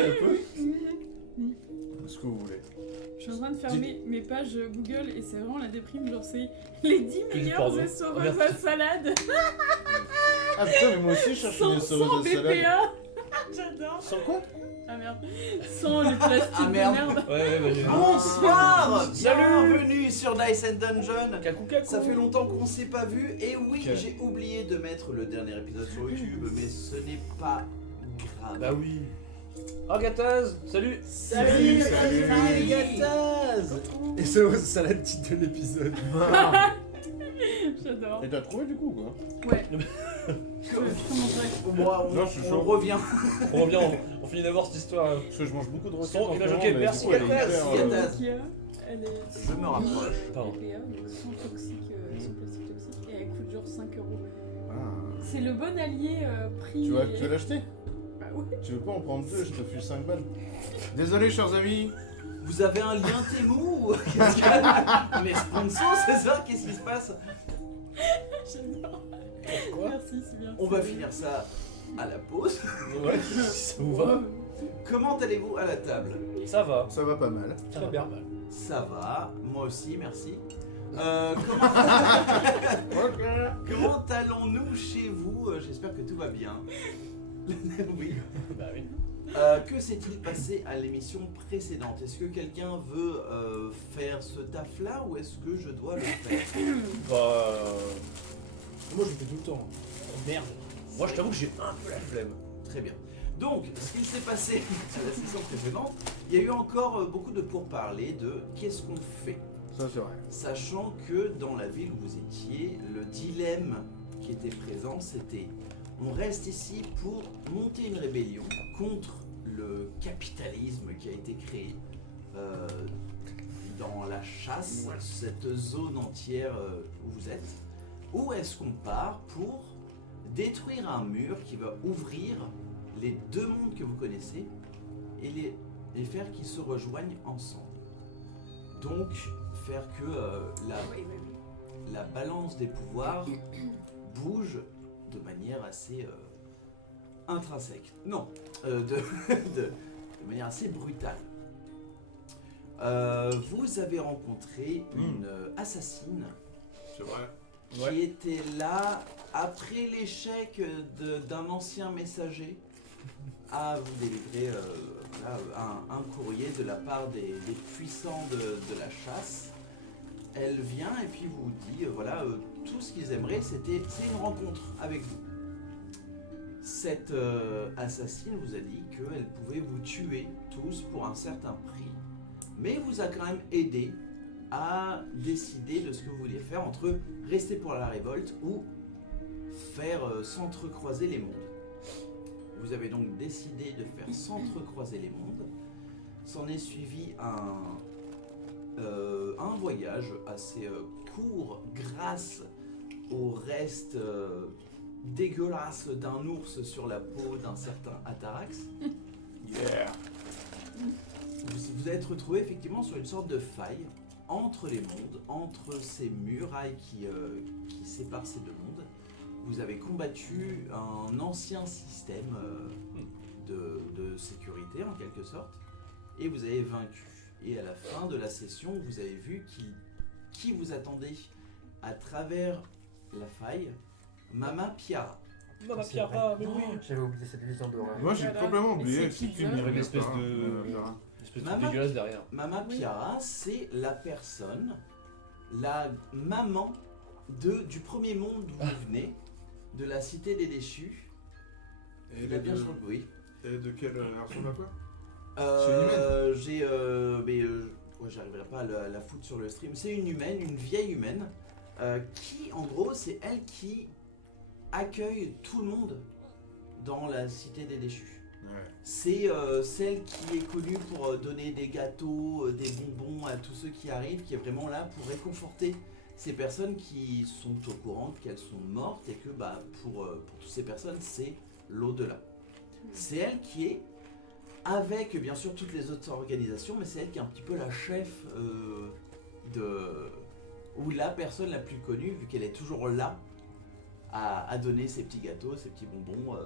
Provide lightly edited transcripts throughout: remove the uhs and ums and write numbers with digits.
un peu. Ce que vous voulez. Je suis en train de faire mes pages Google et c'est vraiment la déprime. Genre, c'est les 10 du meilleures porno. essoreuses à salade. Ah putain, mais moi aussi je cherche une Sans essoreuse à salade. BPA. J'adore. Sans quoi? Ah merde. Sans les plastiques Ah, merde. de merde. Ouais, bah j'ai vu. Bonsoir. Salut. Bienvenue sur Dice and Dungeon. Cacou. Ça fait longtemps qu'on s'est pas vu et oui, Ok. j'ai oublié de mettre le dernier épisode sur YouTube, mais ce n'est pas grave. Bah oui. Oh, Gataz, salut. Salut, salut. Gataz. Et c'est ça la titre de l'épisode. J'adore. Et t'as trouvé du coup quoi? Ouais. Je commencerai. Moi, Non, je suis on chaud. revient. On revient, on finit d'abord cette histoire. Parce que je mange beaucoup de recettes. Son, en il ce a moment, joqué, mais merci, du coup, elle est Gataz, hyper, Gataz. Kia, elle est. Je me rapproche. Pardon. BPA, sans toxique, sans plastique toxique. Et elle coûte genre 5€. Ah. C'est le bon allié prix. Tu veux l'acheter? Bah ouais. Tu veux pas en prendre deux? Je te file 5 balles. Désolé chers amis. Vous avez un lien Temu ou qu'est-ce que... Mais sponsor, c'est ça? Qu'est-ce qui se passe? J'adore. Pourquoi? Merci, c'est bien. On va finir ça à la pause. Ouais, si ça vous va. Comment allez-vous à la table? Ça va. Ça va pas mal. Très bien. Ça va, moi aussi, merci. Comment allons-nous chez vous? J'espère que tout va bien. Oui. Bah oui. Que s'est-il passé à l'émission précédente? Est-ce que quelqu'un veut faire ce taf-là ou est-ce que je dois le faire? Bah. Moi je le fais tout le temps. Oh, merde. Moi je t'avoue que j'ai un peu la flemme. Très bien. Donc, ce qu'il s'est passé à la saison précédente, il y a eu encore beaucoup de pourparlers de qu'est-ce qu'on fait. Ça c'est vrai. Sachant que dans la ville où vous étiez, le dilemme qui était présent, c'était on reste ici pour monter une rébellion contre le capitalisme qui a été créé dans la chasse, cette zone entière où vous êtes, ou est-ce qu'on part pour détruire un mur qui va ouvrir les deux mondes que vous connaissez et les faire qu'ils se rejoignent ensemble. Donc, faire que la balance des pouvoirs bouge de manière assez intrinsèque. Non, de manière assez brutale. Vous avez rencontré une assassine C'est vrai. qui était là après l'échec d'un ancien messager à vous délivrer un courrier de la part des puissants de la chasse. Elle vient et puis vous dit tout ce qu'ils aimeraient c'est une rencontre avec vous. Cette assassine vous a dit qu'elle pouvait vous tuer tous pour un certain prix, mais vous a quand même aidé à décider de ce que vous vouliez faire entre rester pour la révolte ou faire s'entrecroiser les mondes. Vous avez donc décidé de faire s'entrecroiser les mondes. S'en est suivi un voyage assez court grâce au reste dégueulasse d'un ours sur la peau d'un certain Atarax. Yeah. Vous êtes retrouvé effectivement sur une sorte de faille entre les mondes, entre ces murailles qui séparent ces deux mondes. Vous avez combattu un ancien système de sécurité en quelque sorte, et vous avez vaincu. Et à la fin de la session, vous avez vu qui vous attendait à travers la faille, Mama Piara. Mama C'est Piara, vrai. mais oui. J'avais oublié cette légende d'horreur. Moi j'ai Voilà. complètement Et oublié. c'est qui, ça Mira Avec l'espèce Piara. de- Piara. Une espèce de Maman. dégueulasse derrière. Mama Oui. Piara, c'est la personne, la maman du premier monde d'où vous venez, de la cité des déchus. Et Il a bien de, changé, oui. et de quelle ressemble à quoi? J'arriverai pas à la foutre sur le stream. C'est une humaine, une vieille humaine, qui, en gros, c'est elle qui accueille tout le monde dans la cité des déchus. Ouais. C'est celle qui est connue pour donner des gâteaux, des bonbons à tous ceux qui arrivent, qui est vraiment là pour réconforter ces personnes qui sont au courant qu'elles sont mortes et que pour toutes ces personnes, c'est l'au-delà. C'est elle qui est, avec bien sûr toutes les autres organisations, mais c'est elle qui est un petit peu la chef ou la personne la plus connue, vu qu'elle est toujours là à donner ses petits gâteaux, ses petits bonbons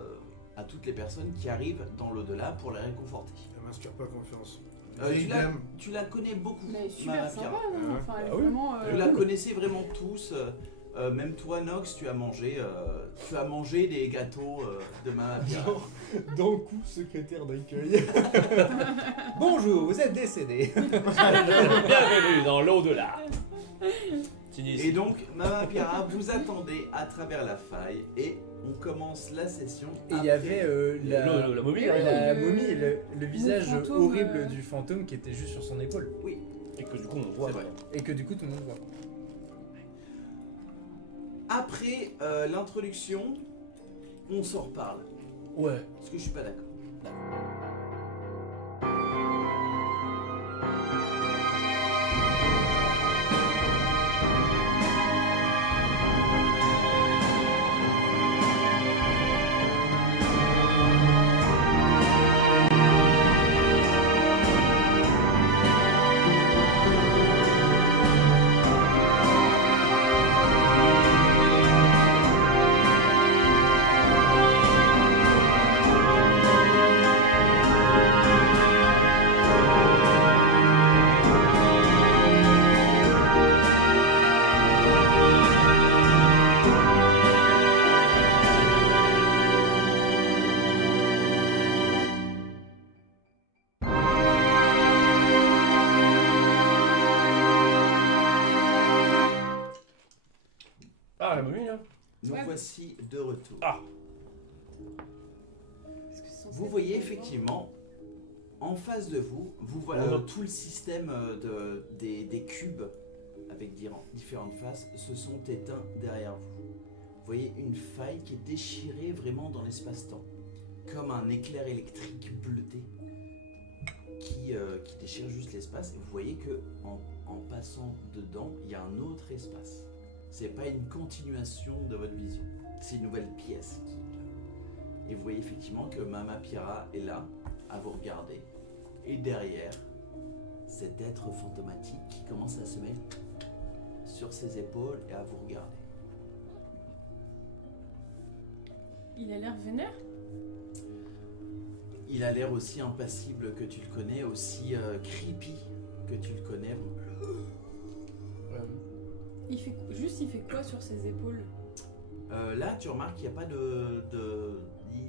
à toutes les personnes qui arrivent dans l'au-delà pour les réconforter. Elle m'inspire pas confiance. Euh, tu la connais beaucoup, Mais elle est super Mama sympa, Pira. non Enfin, elle est Ah oui. vraiment. Vous la connaissez vraiment tous. Même toi, Nox, tu as mangé des gâteaux de Mama Pira. Genre, d'un coup, secrétaire d'accueil. Bonjour, vous êtes décédé. Bienvenue dans l'au-delà. Et donc, Mama Pira, vous attendez à travers la faille et on commence la session. Et il y avait La momie, Oui, la le- momie, le visage fantôme, horrible du fantôme qui était juste sur son épaule. et que du coup on voit. C'est vrai. Et que du coup, tout le monde voit. Après l'introduction, on s'en reparle. Ouais. Parce que je suis pas d'accord. Ah, la momie là. Nous Ouais. voici de retour. Ah. Est-ce que c'est censé Vous être voyez une effectivement, en face de vous, vous voyez Oh non. tout le système des cubes avec différentes faces se sont éteints derrière vous. Vous voyez une faille qui est déchirée vraiment dans l'espace-temps, comme un éclair électrique bleuté qui déchire juste l'espace. Et vous voyez que en passant dedans, il y a un autre espace. C'est pas une continuation de votre vision, c'est une nouvelle pièce qui est là. Et vous voyez effectivement que Mama Pira est là, à vous regarder. Et derrière, cet être fantomatique qui commence à se mettre sur ses épaules et à vous regarder. Il a l'air vénère. Il a l'air aussi impassible que tu le connais, aussi creepy que tu le connais. Il fait quoi sur ses épaules? Là, tu remarques qu'il n'y a pas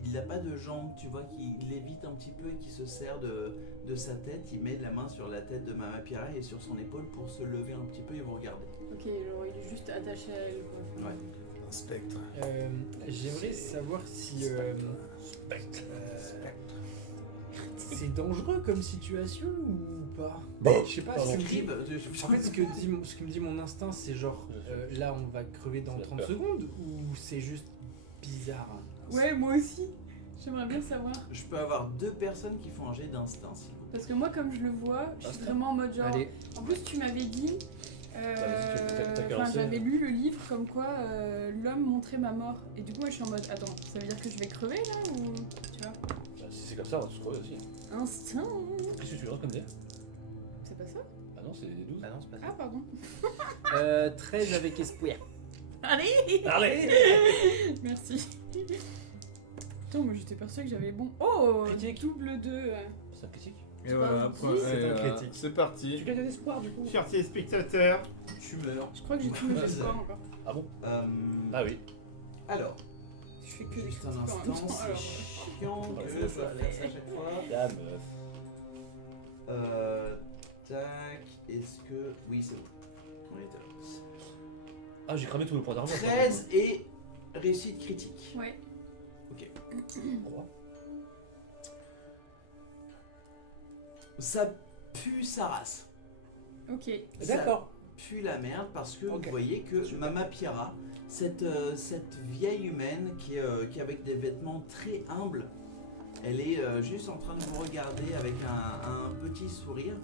il n'a pas de jambes, tu vois, qui lévite un petit peu et qui se sert de sa tête. Il met la main sur la tête de Mama Pira et sur son épaule pour se lever un petit peu et vous regarder. Ok, genre il est juste attaché à elle quoi. Ouais. Un spectre. J'aimerais savoir si Spectre. c'est dangereux comme situation ou pas. Je sais pas. Pardon. ce que me dit- Scribe, En fait, ce que me dit mon instinct, c'est genre là, on va crever dans C'est la 30 peur. secondes ou c'est juste bizarre. Ouais, moi aussi. J'aimerais bien savoir. je peux avoir 2 personnes qui font un jet d'instinct, s'il vous plaît. Parce que moi, comme je le vois, je suis Instinct. vraiment en mode genre. Allez, En plus, tu m'avais dit. t'as qu'à Enfin, lancer. j'avais lu le livre comme quoi l'homme montrait ma mort. Et du coup, moi, je suis en mode. Attends, ça veut dire que je vais crever là ou. Tu vois? Bah, si c'est comme ça, on va se crever aussi. Instinct. Qu'est-ce que tu veux comme dire? C'est pas ça? Ah non, c'est 12. bah non, c'est pas Ah, pardon. 13 avec espoir. Allez. Allez. Merci. Putain, moi j'étais persuadée que j'avais bon. Oh, Critique. double 2. C'est un critique. Et C'est voilà, pas après, dit, c'est un allez, critique. c'est parti. gagnes d'espoir du coup. Chers téléspectateurs, Tu meurs. Je crois que j'ai tous mes espoirs encore. Ah bon? Euh, Ah oui. Alors, Je fais que des juste un critiques en même instant, temps, c'est alors. chiant Ouais, que je c'est dois ça. faire ça à chaque fois. La meuf. Tac, est-ce que... Oui, c'est bon. On était là. Ah, j'ai cramé tous mes points d'armure. 13 et réussite critique. Ouais. Roi. Ça pue sa race. Ok. D'accord. Pue la merde parce que Ok. vous voyez que Mama Pira, cette vieille humaine qui est avec des vêtements très humbles, elle est juste en train de vous regarder avec un petit sourire.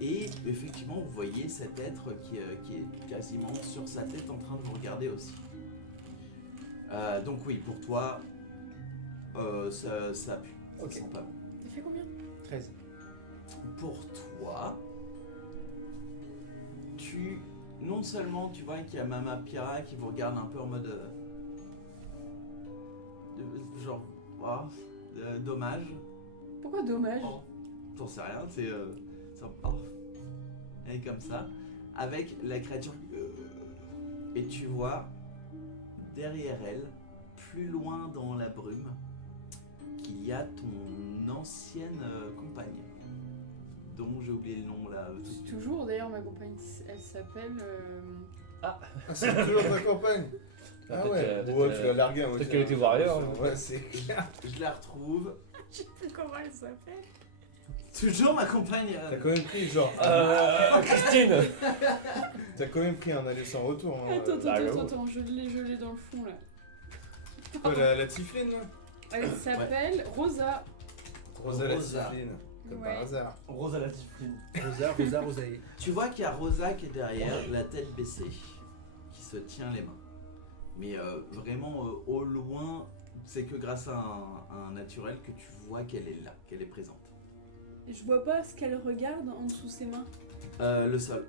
Et effectivement, vous voyez cet être qui est quasiment sur sa tête en train de vous regarder aussi. Donc oui, pour toi, ça pue. Ok. Ça sent pas bon. T'as fait combien? 13. Pour toi, non seulement tu vois qu'il y a Mama Pira qui vous regarde un peu en mode genre, oh, dommage. Pourquoi dommage? Oh, t'en sais rien, c'est oh. Elle est comme ça, avec la créature. Et tu vois, derrière elle, plus loin dans la brume, qu'il y a ton ancienne compagne, dont j'ai oublié le nom là. Toujours d'ailleurs ma compagne, elle s'appelle... Ah, c'est toujours ta compagne. Ah ouais, ouais, tu l'as largué. Peut-être qu'elle était warrior. Ouais, c'est clair. Je la retrouve. Je sais plus comment elle s'appelle. Toujours ma compagne. T'as quand même pris, genre. Christine. T'as quand même pris un aller sans retour. Hein. Attends, je l'ai dans le fond là. Quoi, la Tifline là? Elle s'appelle Rosa. Rosa la Rosa. Tifline. Comme Ouais. par hasard. Rose à la discipline. Rosaï. Tu vois qu'il y a Rosa qui est derrière, la tête baissée, qui se tient les mains. Mais vraiment au loin, c'est que grâce à un naturel que tu vois qu'elle est là, qu'elle est présente. Et je vois pas ce qu'elle regarde en dessous de ses mains. Le sol.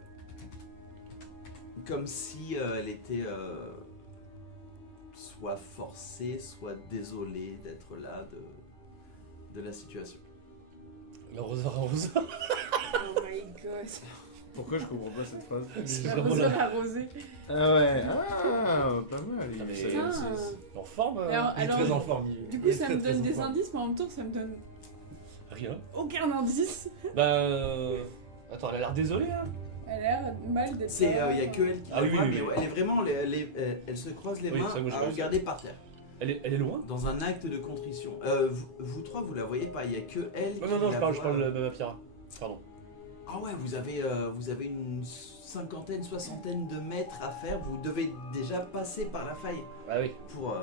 Comme si elle était soit forcée, soit désolée d'être là de la situation. La Rosa. Oh my god. Pourquoi je comprends pas cette phrase? C'est La vraiment Rosa la... arrosée. Ah ouais, ah, pas mal. Ah, mais- Putain. En forme Alors, Il est très en forme. Du coup, ça me donne des indices, mais en même temps, ça me donne Rien. aucun indice. Attends, elle a l'air désolée, hein. Elle a l'air mal d'être C'est, là. il y a que elle qui Ah la oui, voit, oui, mais oui. elle est vraiment, elle se croise les Oui, mains ça, moi, je à vois, regarder par terre. Elle est loin. Dans un acte de contrition. Vous trois, vous la voyez pas, il y a que elle qui Non, la je voit. parle de ma Pierre. Pardon. Ah ouais, vous avez une cinquantaine, soixantaine de mètres à faire. Vous devez déjà passer par la faille Ah oui. pour.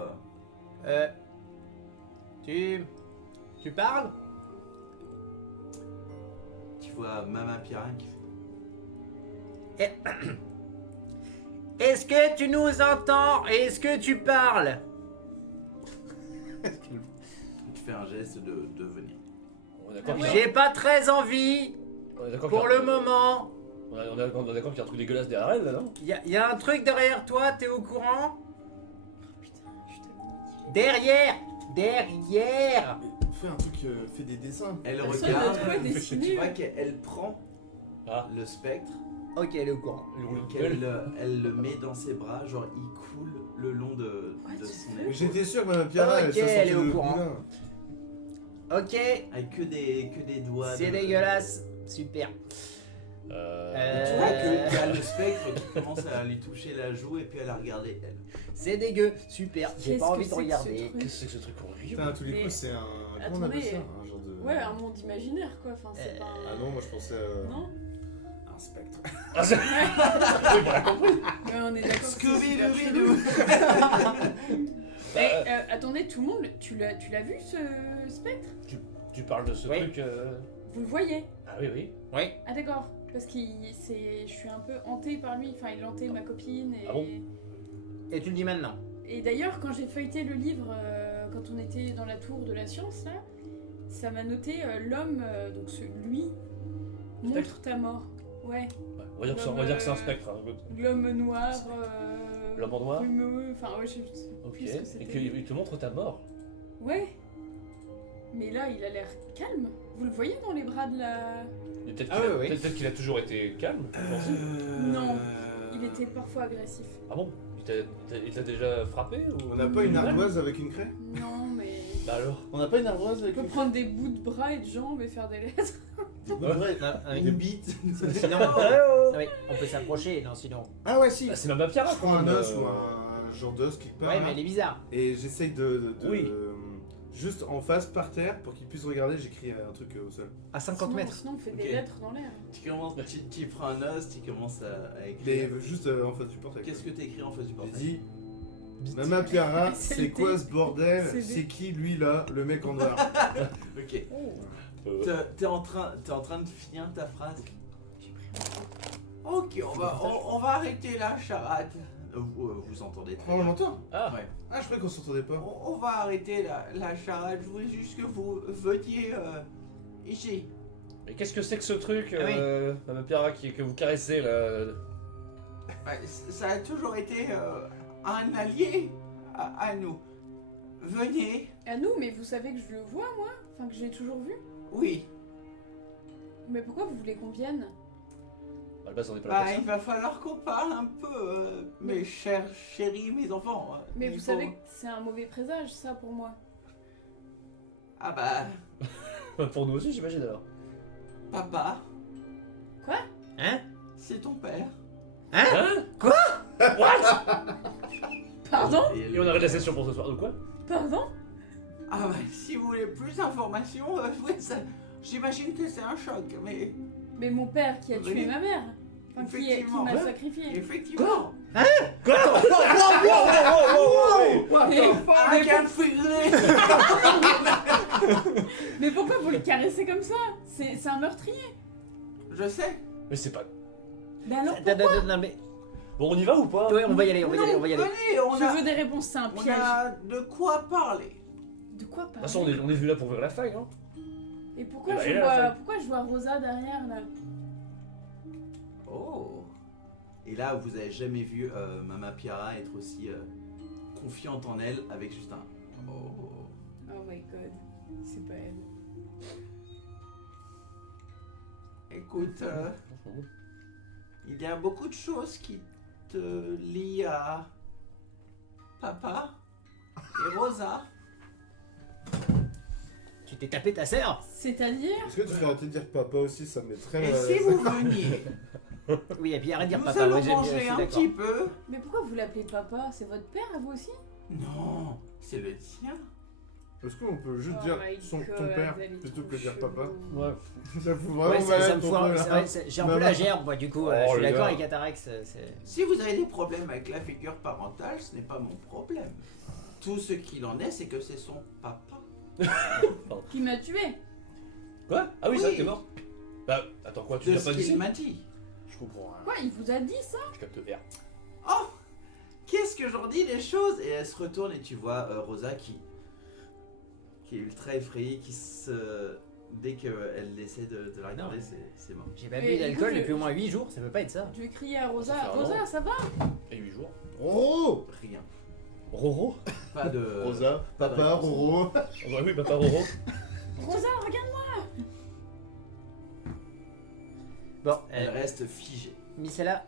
Tu parles? Tu vois Mama Pirin qui fait. Est-ce que tu nous entends? Est-ce que tu parles? Tu fais un geste de venir. On est d'accord Ah qu'il y a- J'ai pas très envie on est d'accord pour qu'il y a- le moment. On est d'accord qu'il y a un truc dégueulasse derrière elle, là, non? Y a un truc derrière toi, t'es au courant? Putain, je suis tellement Derrière! Derrière! Fais un truc, fais des dessins. Elle Personne n'a regarde. trouvé Tu dessiné. vois qu'elle prend Ah. le spectre, Ok, elle est au courant. elle le met dans ses bras, genre il coule le long de What son the Mais épaule. j'étais sûr que Madame Pierre, Ok, elle est au le courant. boulin. Ok, Avec que des doigts. c'est dégueulasse. Super. Tu Euh... vois qu'il y a le spectre qui commence à lui toucher la joue et puis à la regarder elle. C'est dégueu. Super. J'ai Qu'est-ce pas que envie de c'est que ce regarder. truc Qu'est-ce que c'est que ce truc horrible? Putain, à tous les Mais- coups, c'est un. Comment on appelle Attendez. ça? Un genre de. Ouais, un monde imaginaire quoi. Enfin, c'est pas un... Ah non, moi je pensais Non. un spectre. Ah, c'est... Oui, on a compris. Ouais, on est d'accord. que c'est super Scooby-Doo. chelou. Bah, Mais attendez, tout le monde, tu l'as vu ce spectre? tu parles de ce Oui. truc... Vous le voyez? Ah oui, oui. Oui. Ah d'accord. Parce que je suis un peu hantée par lui. Enfin, il hantait ma copine et. Ah bon Et tu le dis maintenant. Et d'ailleurs, quand j'ai feuilleté le livre, quand on était dans la tour de la science, là, ça m'a noté l'homme, donc lui, montre ta mort. Ouais, On va dire que c'est un spectre. Hein. l'homme noir, L'homme en noir. brumeux, enfin ouais, je sais Ok. plus ce que Et c'était. qu'il te montre ta mort. Ouais, mais là, il a l'air calme. Vous le voyez dans les bras de la... Et peut-être Ah qu'il a, oui, oui. peut-être qu'il a toujours été calme, vous pensez? Non, il était parfois agressif. Ah bon? Il t'a déjà frappé ou... On n'a pas une ardoise avec une craie? Non, mais... Bah alors? On n'a pas une ardoise On avec peut une prendre des bouts de bras et de jambes et faire des lettres. craie? Des bites? Sinon, oui, on peut s'approcher, non sinon. Ah ouais, si! Bah, c'est ma Pierre, Je prends un os ou un genre d'os quelque part. Ouais, là, mais elle est bizarre. Et j'essaye de Oui. juste en face par terre pour qu'il puisse regarder, j'écris un truc au sol. À 50 Sinon- mètres. Sinon, on fait Ok. des lettres dans l'air. Tu prends un os, tu commences à écrire. Mais juste en face du portail. Qu'est-ce que tu écris en face du J'ai portail? dit Mama Piara, C'est c'est le quoi thé. ce bordel? C'est C'est des- qui lui là, le mec en noir? Ok. Euh, T'es en train de finir ta phrase. Ok, on va arrêter la charade. Vous entendez très Oh, on bien. l'entend? Ah, Ouais. Ah, je croyais qu'on s'entendait pas. On va arrêter la charade. Je voulais juste que vous veniez ici. mais qu'est-ce que c'est que ce truc, Ah oui. ma Pierre, que vous caressez là? Ouais, ça a toujours été un allié à nous. Venez. À nous, mais vous savez que je le vois, moi? Enfin, que j'ai toujours vu? Oui. Mais pourquoi vous voulez qu'on vienne? À la base, on n'est pas là Bah, pour ça. il va falloir qu'on parle un peu, mes chers chéris, mes enfants. Mais Il vous faut- savez que c'est un mauvais présage, ça, pour moi. Ah bah, Pour nous aussi, j'imagine alors. papa, Hein? c'est ton père. Hein Quoi? What? Pardon? Et on arrête la session pour ce soir. De quoi? Pardon? Ah bah, si vous voulez plus d'informations, oui, j'imagine que c'est un choc, mais Mais mon père qui a tué Oui. ma mère. Enfin, qui Effectivement. m'a Ouais. sacrifié. effectivement. Quoi? What Mais- the fuck? I can't feel it. Mais pourquoi vous le caressez comme ça? C'est un meurtrier. Je sais. Mais c'est pas. Mais alors, Non, mais. Bon, on y va ou pas? Ouais, on va y aller, on va y aller, on va y aller. Venez, on je a, veux des réponses, c'est un on piège. a de quoi parler. De quoi De toute parler? façon, on est venu là pour ouvrir la faille, non? Et pourquoi, Eh ben, je elle est vois, là, pourquoi je vois Rosa derrière là? Oh. Et là, vous avez jamais vu Mama Piara être aussi confiante en elle avec juste un. Oh. Oh my god, c'est pas elle. Écoute, il y a beaucoup de choses qui te lient à papa et Rosa. Tu t'es tapé ta sœur? C'est-à-dire? Est-ce que tu peux arrêter de dire papa aussi? Ça me met très mal Et à si l'aise. vous veniez, Oui, et puis arrête de dire nous papa. allons ouais, je manger suis un d'accord. petit peu. Mais pourquoi vous l'appelez papa? C'est votre père à vous aussi? Non, c'est le tien. Est-ce qu'on peut juste Oh dire my ton God, père elle est plutôt trop que dire chelou. papa? Ouais. Ça fout Ouais, vraiment ça malade me ton fout un- peu, c'est là. vrai, j'ai un peu Maman. la gerbe, moi, du coup, Oh, je suis les d'accord gars. avec Atarax. C'est- Si vous avez des problèmes avec la figure parentale, ce n'est pas mon problème. Tout ce qu'il en est, c'est que c'est son papa. Qui m'a tué? Quoi? Ah oui, Oui. ça, t'es mort? Bah, attends, quoi? Tu De viens ce pas d'ici? qu'il m'a dit. Je comprends rien. Quoi, il vous a dit ça? Je capte R. Oh, qu'est-ce que j'en dis des choses. Et elle se retourne et tu vois Rosa qui est ultra effrayée, qui se... Dès qu'elle essaie de la regarder, Non. c'est mort. J'ai pas Mais bu du d'alcool coup, je- depuis au moins 8 jours, ça peut pas être ça. Je vais crier à Rosa. Ça fait un Rosa, an. ça va? Et 8 jours. Roro! Rien. Roro? Pas de... Rosa, pas de papa, réponse. Roro. Oh, bah oui, papa Roro. Rosa, regarde-moi! Bon, Elle reste figée. Micella,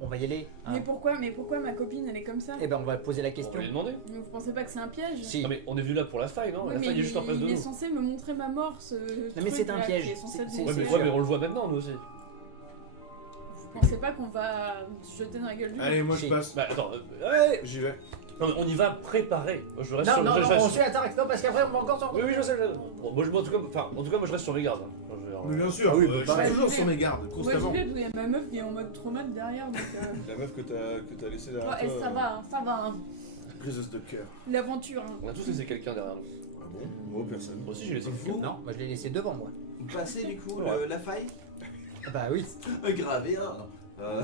on va y aller. hein. Mais pourquoi ma copine elle est comme ça? Eh ben, on va poser la On question. va lui demander. Mais vous pensez pas que c'est un piège? Si. Non, mais on est venu là pour la faille, non? Oui, La mais faille est juste en face de il est nous. censé me montrer ma mort, ce mais truc c'est un là, piège. qui est censé C'est- être c'est- Ouais, mon mais, piège. ouais, mais on le voit maintenant, nous aussi. Vous pensez pas qu'on va se jeter dans la gueule du Allez, moi je Si. passe. Bah, attends, ouais. J'y vais. Non, mais on y va préparer. Moi, je reste Non, sur non, je non, reste on sur- suit Atarax, non, parce qu'après on va encore s'en. Oui, oui, je sais. Bon, moi, en tout cas, moi, je reste sur mes gardes. Hein. Quand je vais, Mais bien sûr, Ah oui, je suis pareil. toujours sur mes gardes, Moi j'y constamment. vais parce qu'il y a ma meuf qui est en mode traumate derrière donc La meuf que t'as laissée derrière ouais, toi. ça va, hein. Prise de cœur. L'aventure. Hein. On a tous laissé quelqu'un derrière nous. Ah bon? Oh, personne. Moi aussi, j'ai laissé Vous quelqu'un. Non, moi je l'ai laissé devant moi. Vous passez du coup Ouais. la faille. Bah oui. Gravé, hein, non.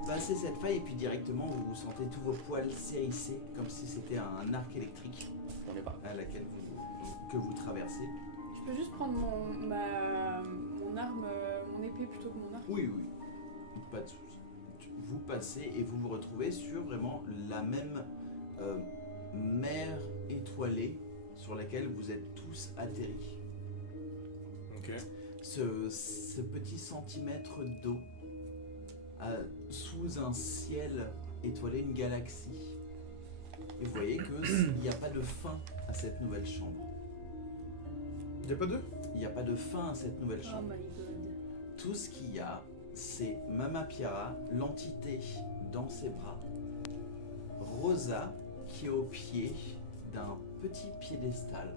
Vous passez cette faille et puis directement vous sentez tous vos poils s'hérisser comme si c'était un arc électrique On est pas. à laquelle que vous traversez. Je peux juste prendre mon arme, mon épée plutôt que mon arc. Oui, oui, pas de souci. Vous passez et vous vous retrouvez sur vraiment la même mer étoilée sur laquelle vous êtes tous atterris. Ok. Ce petit centimètre d'eau sous un ciel étoilé, une galaxie. Et vous voyez qu'il n'y a pas de fin à cette nouvelle chambre. Y'a pas deux? Il n'y a pas de fin à cette nouvelle Oh chambre. my god. Tout ce qu'il y a, c'est Mama Piara, l'entité dans ses bras. Rosa, qui est au pied d'un petit piédestal.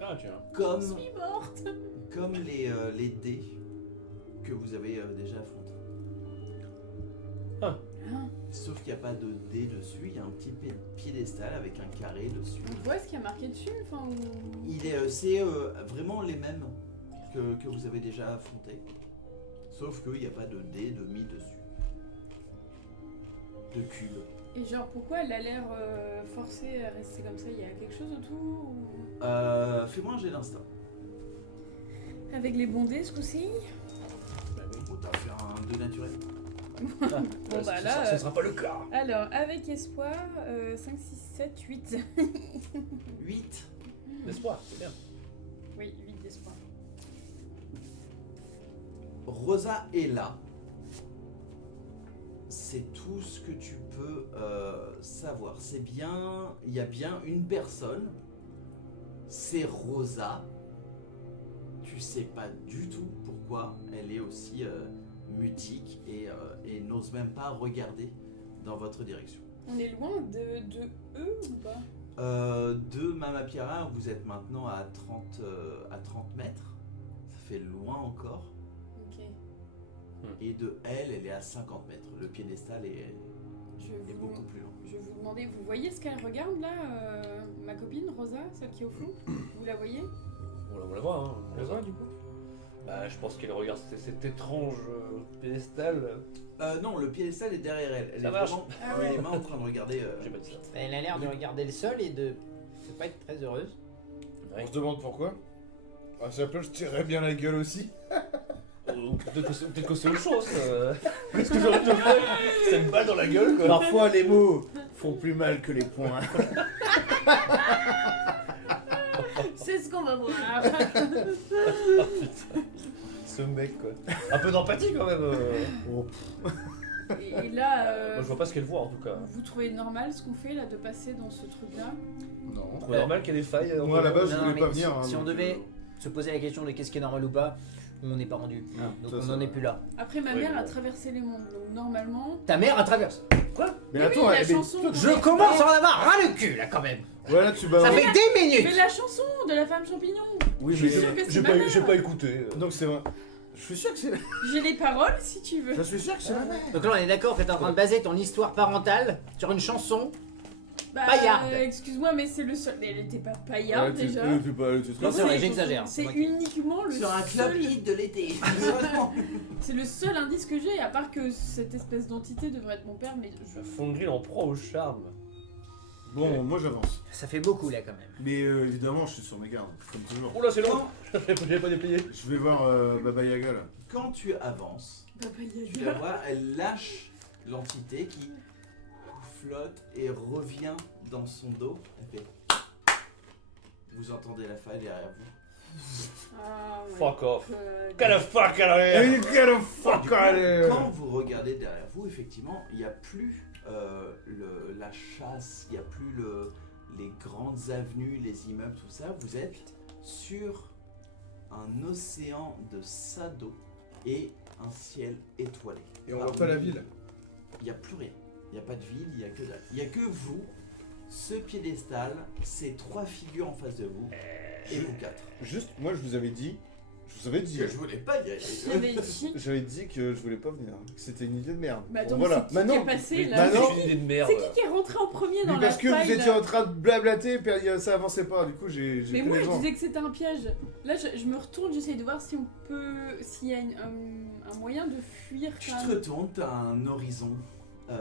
Ah, tiens. Comme, Je suis morte. comme les dés que vous avez déjà affrontés. Hein? Sauf qu'il n'y a pas de dés dessus, il y a un petit piédestal avec un carré dessus. On voit ce qu'il y a marqué dessus, enfin ou... C'est vraiment les mêmes que vous avez déjà affrontés. Sauf qu'il n'y a pas de dés de mis dessus. De cubes. Et genre pourquoi elle a l'air forcée à rester comme ça? Il y a quelque chose autour ou... Fais-moi un jet d'instinct. Avec les bondés ce coup-ci? Bah oui. Bon, t'as fait un 2 naturel. Bon bah là... Ça sera pas le cas. Alors, avec espoir, 5, 6, 7, 8. 8. L'espoir, c'est bien. Oui, 8 d'espoir. Rosa est là. C'est tout ce que tu peux savoir. C'est bien, il y a bien une personne. C'est Rosa. Tu sais pas du tout pourquoi elle est aussi mutique et n'ose même pas regarder dans votre direction. On est loin de eux ou pas? De Mama Pierra, vous êtes maintenant à 30 mètres. Ça fait loin encore. Ok. Et de elle est à 50 mètres. Le piédestal est beaucoup plus long. Je vais vous demander, vous voyez ce qu'elle regarde là, ma copine Rosa, celle qui est au fond? Vous la voyez? On la voit, hein. On la voit du coup. Bah, je pense qu'elle regarde cet étrange piédestal. Non, le piédestal est derrière elle. Elle Ça est marche. vraiment Ah ouais. les mains en train de regarder. J'ai pas dit ça. Elle a l'air de regarder le sol et de pas être très heureuse. On se demande pourquoi. À sa place, je tirerais bien la gueule aussi. Peut-être que c'est autre chose. Qu'est-ce que j'ai envie de faire? C'est une balle dans la gueule, quoi. Parfois, les mots font plus mal que les poings. C'est ce qu'on va voir. Ce mec, quoi. Un peu d'empathie, quand même. Et là, Moi, je vois pas ce qu'elle voit, en tout cas. vous trouvez normal ce qu'on fait là, de passer dans ce truc-là? Non. C'est normal qu'il y ait des failles. Moi, à la base, je Non, voulais mais pas venir. si hein, on donc, devait se poser la question de qu'est-ce qui est normal ou pas, on n'est pas rendu. Donc ça, on c'est n'en est vrai. plus là. Après, ma Oui, mère mais a bon. traversé les mondes, donc normalement... Ta mère a traversé. Mais Mais attends, oui, la elle est- chanson... Je commence à en avoir ras le cul là quand même. Voilà, tu Ça balances. fait des Mais minutes. la chanson de la femme champignon. Oui, Je suis sûre que c'est ma mère. J'ai pas écouté. Donc c'est vrai. Je suis sûr que c'est. J'ai les paroles si tu veux. Je suis sûr que c'est la mère. Donc là on est d'accord que t'es en train de baser ton histoire parentale sur une chanson. Bah, Paillarde. excuse-moi, mais c'est le seul. Mais elle était pas paillarde déjà. Non, c'est vrai, j'exagère. C'est moi qui- uniquement le Sur un club seul. hit de l'été. C'est le seul indice que j'ai, à part que cette espèce d'entité devrait être mon père, mais je. La fonderie en proie au charme. Bon, moi j'avance. Ça fait beaucoup là quand même. Mais évidemment, je suis sur mes gardes, comme toujours. Oula, c'est long. J'avais pas déplié. Je vais voir Baba Yaga là. Quand tu avances, Papa tu la vois, elle lâche l'entité qui flotte et revient dans son dos. Elle fait. Vous entendez la faille derrière vous. Ah, my Fuck off. God. Get the fuck out of here. Hey, get the fuck Du coup, out of here. quand vous regardez derrière vous, effectivement, il n'y a plus la chasse, il n'y a plus les grandes avenues, les immeubles, tout ça. Vous êtes sur un océan de sado et un ciel étoilé. Et on voit pas la ville. Il n'y a plus rien. Il n'y a pas de ville, il n'y a que dalle. Il n'y a que vous, ce piédestal, ces trois figures en face de vous, et vous quatre. Juste, moi je vous avais dit. Je vous avais dit. Je voulais pas y aller. J'avais dit. J'avais dit que je voulais pas venir. Que c'était une idée de merde. Bah attends, Bon, voilà. c'est qui Maintenant. qui est passé là? Maintenant- C'est une idée de merde. C'est qui est rentré en premier dans Mais la parce que faille, vous étiez là en train de blablater, puis ça avançait pas. Du coup, j'ai Mais pris moi les je gens. disais que c'était un piège. Là je me retourne, j'essaye de voir si on peut. S'il y a un moyen de fuir. Tu quand te même. retournes, t'as un horizon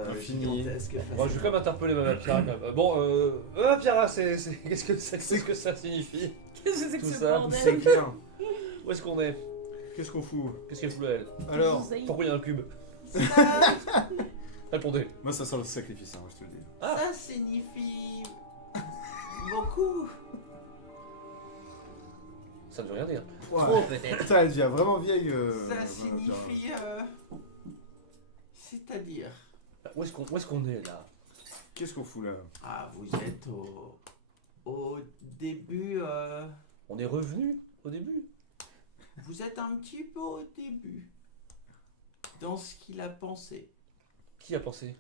Infini. gigantesque. face Bon, à je vais toi. quand même interpeller Mama Pierra. quand même. Bon, Mama Pierra, qu'est-ce que ça signifie? Qu'est-ce que c'est que Tout ce ça, bordel? C'est clair. Où est-ce qu'on est? Qu'est-ce qu'on fout? Qu'est-ce qu'elle fout là, elle? Alors, Pourquoi il y a un cube? Ça, Répondez. moi ça sent le sacrifice, hein, je te le dis. ça signifie beaucoup. Ça ne veut rien dire. Trop peut-être. Putain, elle devient vraiment vieille. Ça signifie. C'est-à-dire. Où est-ce qu'on est là? Qu'est-ce qu'on fout là? Ah, vous êtes au début. On est revenu au début? Vous êtes un petit peu au début. Dans ce qu'il a pensé. Qui a pensé?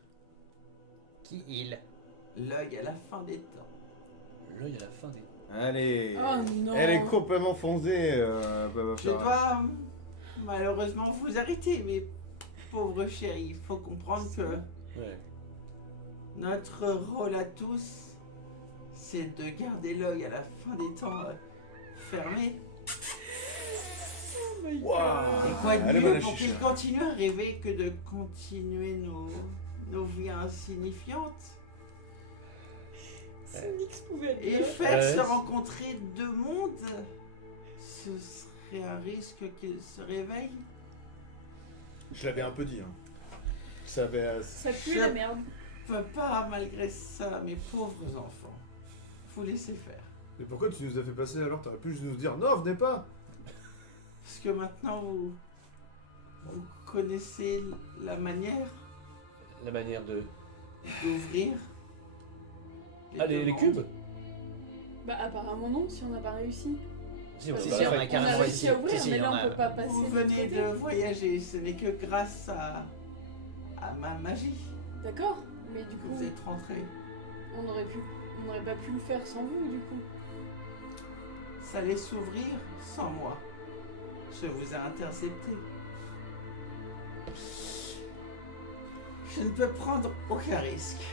Qui il? L'œil à la fin des temps. L'œil à la fin des... Allez. Oh non. Elle est complètement foncée, Baba Je Farah. dois malheureusement vous arrêter, mais pauvre chérie, il faut comprendre que Ouais. notre rôle à tous, c'est de garder l'œil à la fin des temps fermé. Oh my Waouh. God. Et quoi de Allez, mieux bonne pour chicha. qu'il continue à rêver que de continuer nos vies insignifiantes Si Nix pouvait être et là. faire Ouais. se rencontrer deux mondes, ce serait un risque qu'il se réveille. Je l'avais un peu dit. Hein. Ça va. Ça pue la merde. Je peux pas, malgré ça, mes pauvres enfants. Vous laissez faire. Mais pourquoi tu nous as fait passer alors? T'aurais pu juste nous dire non, venez pas. Parce que maintenant, vous connaissez la manière La manière de... d'ouvrir Les demandes. cubes. Bah apparemment non, si on n'a pas réussi. Si, Parce on que l'a si, fait. on a on a carrément réussi à réussi. ouvrir, Si, mais là on on a- peut pas passer Vous de venez l'autre côté. de voyager, ce n'est que grâce à ma magie D'accord, mais du que coup, vous êtes rentrés. on n'aurait pas pu le faire sans vous du coup. Ça allait s'ouvrir sans moi. Je vous ai intercepté. Je ne peux prendre aucun risque.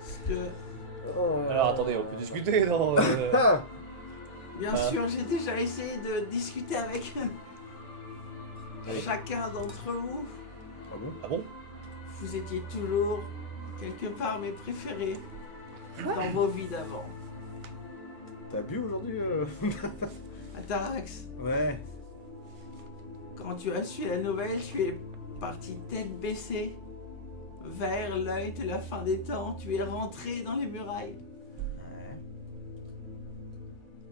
Parce que, Alors attendez, on peut discuter, non Ah bien Ah. sûr, j'ai déjà essayé de discuter avec chacun d'entre vous. Ah bon? Ah bon? Vous étiez toujours, quelque part, mes préférés dans vos vies d'avant. T'as bu aujourd'hui Atarax, Ouais. quand tu as su la nouvelle, tu es parti tête baissée vers l'œil de la fin des temps. Tu es rentré dans les murailles.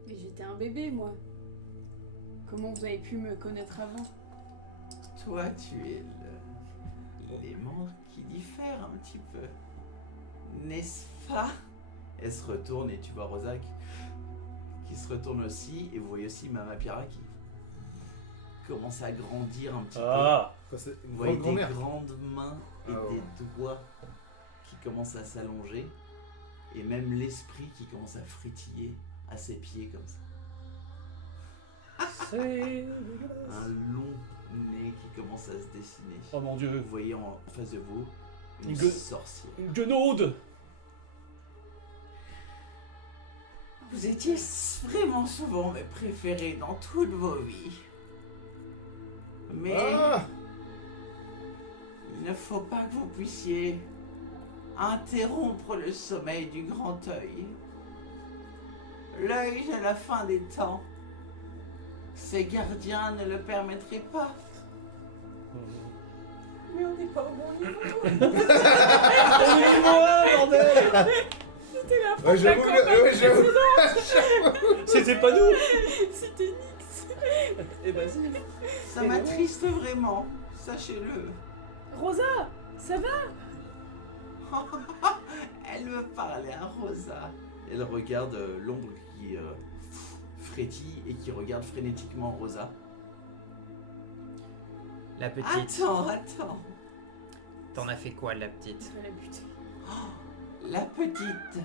Mais j'étais un bébé moi. Comment vous avez pu me connaître avant? Toi, tu es l'élément qui diffère un petit peu. N'est-ce pas? Elle se retourne et tu vois Rosa qui se retourne aussi. Et vous voyez aussi Mama Pira qui commence à grandir un petit peu. Ah! Quoi, c'est une Vous voyez grande des grand-mère. grandes mains et Ah ouais. des doigts qui commencent à s'allonger. Et même l'esprit qui commence à frétiller à ses pieds comme ça. C'est dégueulasse. Un long nez qui commence à se dessiner. Oh mon dieu. Vous voyez en face de vous une Une gueule. sorcière. Une guenaude! Vous étiez vraiment souvent mes préférés dans toutes vos vies. Mais Ah il ne faut pas que vous puissiez interrompre le sommeil du grand œil. L'œil de la fin des temps. Ses gardiens ne le permettraient pas. Mais on n'est pas au bon niveau. Moi, bordel! C'était la fin Ouais, de la j'avoue, campagne ouais, j'avoue. C'était pas nous! C'était Nix. Eh ben si. Ça m'attriste vraiment, sachez-le. Rosa, ça va? Elle me parlait à Rosa. Elle regarde l'ombre qui frétille et qui regarde frénétiquement Rosa. La petite. Attends. T'en as fait quoi, la petite? Je vais la buter. La petite,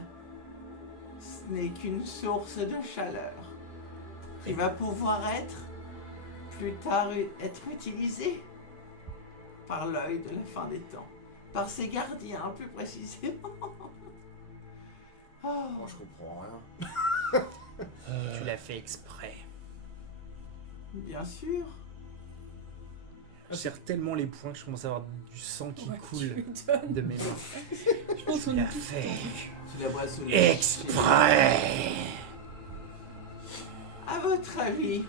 ce n'est qu'une source de chaleur qui va pouvoir être plus tard être utilisée par l'œil de la fin des temps, par ses gardiens plus précisément. Oh. Moi, je comprends rien. Tu l'as fait exprès. Bien sûr. Je serre tellement les poings que je commence à avoir du sang qui Ouais, coule tu m'étonnes. de mes mains. Je pense Tu qu'on l'as est tous fait Tu la vois sous le exprès. À votre avis,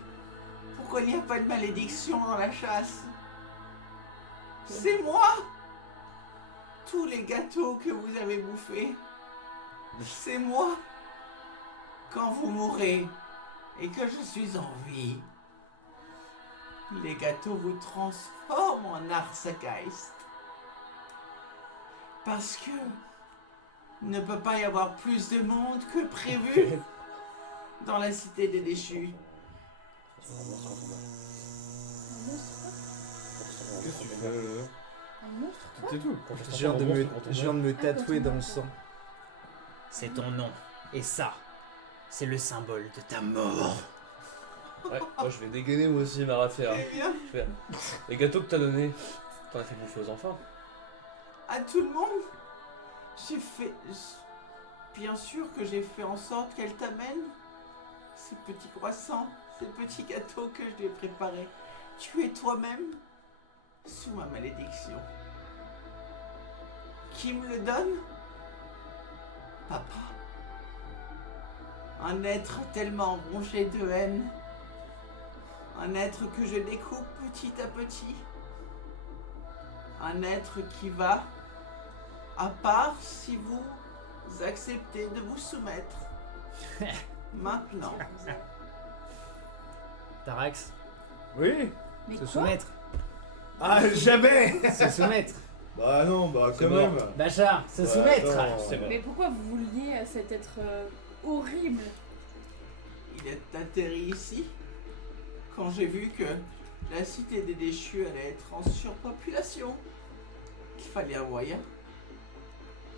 pourquoi il n'y a pas de malédiction dans la chasse? C'est moi! Tous les gâteaux que vous avez bouffés, c'est moi! Quand vous mourrez et que je suis en vie, les gâteaux vous transforment en Arsageist. Parce que il ne peut pas y avoir plus de monde que prévu dans la cité des déchus. Qu'est-ce que tu fais là? Un monstre? C'est tout. Je viens de me tatouer dans le sang. C'est ton nom. Et ça, c'est le symbole de ta mort. Ouais, moi je vais dégainer moi aussi ma affaire. Eh bien, Je vais- Les gâteaux que t'as donnés, t'en as fait bouffer aux enfants. à tout le monde, j'ai fait... Bien sûr que j'ai fait en sorte qu'elle t'amène ces petits croissants, ces petits gâteaux que je lui ai préparés. Tu es toi-même sous ma malédiction. Qui me le donne? Papa. Un être tellement rongé de haine. Un être que je découpe petit à petit. un être qui va, à part si vous acceptez de vous soumettre. Maintenant. Tarax, Oui. Mais se quoi? soumettre. Ah, jamais. Se soumettre. Bah non, bah C'est quand mort. même. Bachar, se Ouais, soumettre. attends. C'est bon. Mais pourquoi vous vous liez à cet être horrible? Il est atterri ici quand j'ai vu que la cité des déchus allait être en surpopulation, qu'il fallait un moyen.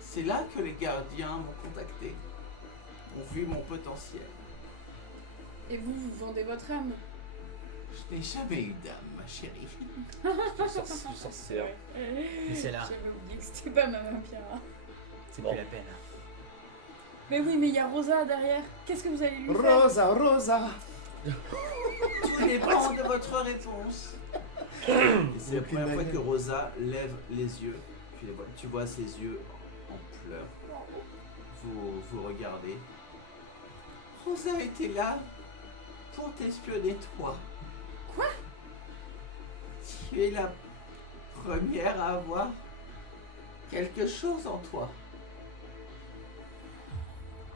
C'est là que les gardiens m'ont contacté, ont vu mon potentiel. Et vous, vous vendez votre âme? Je n'ai jamais eu d'âme, ma chérie. Sorcière. Mais c'est là. J'avais oublié que c'était pas ma vampire. C'est Bon. plus la peine. Mais oui, mais il y a Rosa derrière. Qu'est-ce que vous allez lui faire? Rosa. Tout dépend de votre réponse. Et c'est la première fois que Rosa lève les yeux. Tu vois ses yeux en pleurs. Vous regardez. Rosa était là pour t'espionner toi. Quoi? Tu es la première à avoir quelque chose en toi.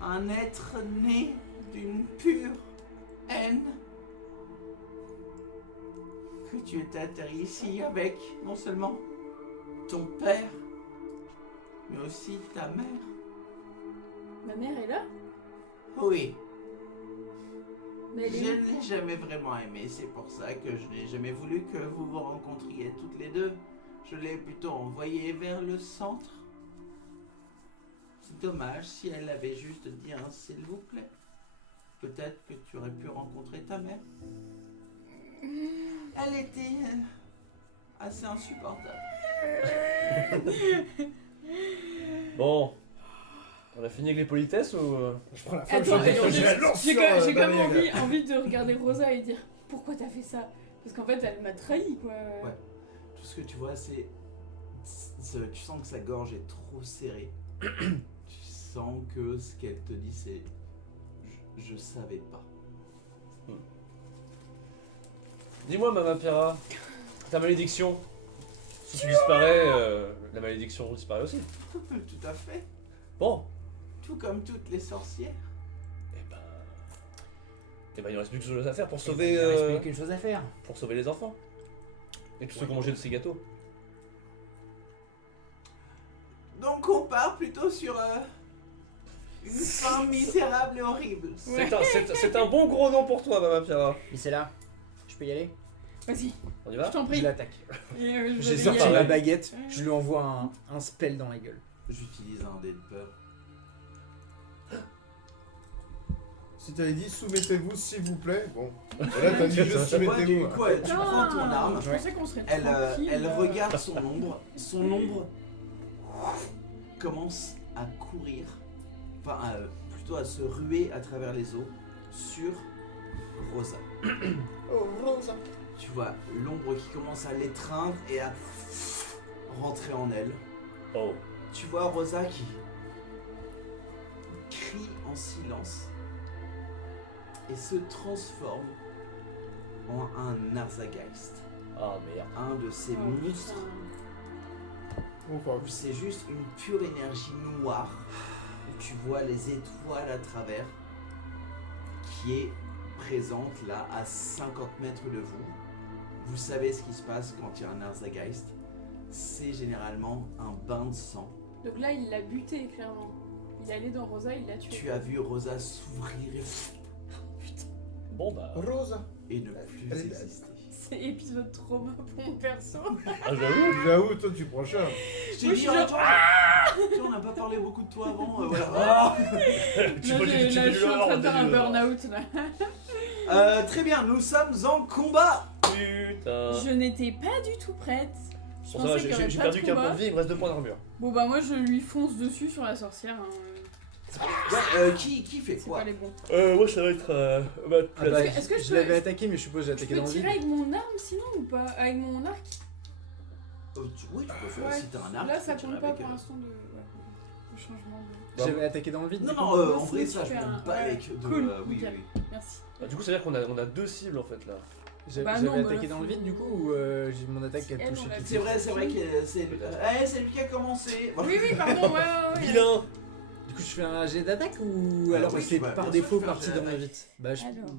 Un être né d'une pure haine. Que tu es atterri ici avec non seulement ton père, mais aussi ta mère. Ma mère est là? Oui, Mais elle je est ne l'ai jamais vraiment aimé, c'est pour ça que je n'ai jamais voulu que vous vous rencontriez toutes les deux. Je l'ai plutôt envoyée vers le centre. C'est dommage si elle avait juste dit un s'il vous plaît. Peut-être que tu aurais pu rencontrer ta mère. Elle était assez insupportable. Bon. On a fini avec les politesses ou. Je prends la femme, Attends, je la lance j'ai sur, quand même Daniel. envie de regarder Rosa et dire pourquoi t'as fait ça? Parce qu'en fait, elle m'a trahi, quoi. Ouais. Tout ce que tu vois, c'est... Tu sens que sa gorge est trop serrée. Tu sens que ce qu'elle te dit, c'est... Je savais pas. Dis-moi, Mama Pira, ta malédiction. Si tu disparais, la malédiction disparaît aussi. Tout à fait. Bon. Tout comme toutes les sorcières. Eh ben, il ne reste plus que chose à faire pour Il sauver, ne reste plus qu'une chose à faire. pour sauver les enfants. Et tous ceux qui ont mangé de ces gâteaux. Donc on part plutôt sur une fin misérable et horrible. C'est un bon gros nom pour toi, Mama Pira. Mais c'est là. Je peux y aller? Vas-y, On y je va? t'en Je prie. l'attaque. Et, je J'ai vais y sorti aller. ma baguette, je lui envoie un spell dans la gueule. J'utilise un dé de peur. Si t'avais dit soumettez-vous s'il vous plaît, bon. Et là t'as dit juste soumettez-vous. Quoi, tu prends ton arme. Je pensais qu'on serait Elle, tranquille. elle regarde son ombre. Son ombre commence à courir, enfin plutôt à se ruer à travers les eaux sur Rosa. Oh, Rosa. Tu vois l'ombre qui commence à l'étreindre et à rentrer en elle. Oh. Tu vois Rosa qui crie en silence et se transforme en un Narzageist. Ah merde. Un de ces Oh, monstres. putain. Enfin, C'est juste une pure énergie noire où tu vois les étoiles à travers qui est présente là à 50 mètres de vous. Vous savez ce qui se passe quand il y a un Narzageist. C'est généralement un bain de sang. Donc là, il l'a buté, clairement. Il est allé dans Rosa, il l'a tué. Tu as vu Rosa s'ouvrir Putain, Bon bah. Rosa. et ne plus Elle est- exister. c'est épisode trauma pour mon perso. Ah j'avoue. J'avoue, toi tu prends cher. Je Moi, t'ai dit, je suis genre, tu vois, on n'a pas parlé beaucoup de toi avant. Voilà. Tu Là, peux j'ai- là, je suis en train de faire un burn burn-out, là. Très bien, nous sommes en combat. Putain. Je n'étais pas du tout prête. Je Bon, ça va, pensais qu'il y aurait j'ai pas perdu de qu'un point combat. de vie, il me reste 2 points d'armure. Bon bah moi je lui fonce dessus sur la sorcière. Hein. Ouais, qui fait C'est quoi? pas les bons. Moi ça va être. Ah bah, Est-ce que je je peux- l'avais attaqué, mais je suppose que j'ai Je attaqué peux dans le vide. tirer avec mon arme sinon ou pas? Avec mon arc? Oui, tu peux faire Ouais. si t'as un arc. Là tu ça peux tirer compte pas avec, pour l'instant le changement de... J'avais attaqué dans le vide. Non, du coup. non, en Moi, vrai, si, ça tu je fais compte un- pas ouais. avec de. Cool, Oui, nickel. oui. Merci. Du coup, ça veut dire qu'on a 2 cibles en fait là. Bah non, J'avais bah attaqué là, dans le faut- vide du coup ou j'ai mon attaque qui a Elle, touché on l'a qui fait. C'est vrai que c'est lui qui a commencé. Oui, oui, pardon, ouais. Vilain. Du coup, je fais un jet d'attaque ou Ah alors oui, c'est bah, par bien défaut sûr, je fais un parti jet dans le d'attaque. vide. Bah, Alors.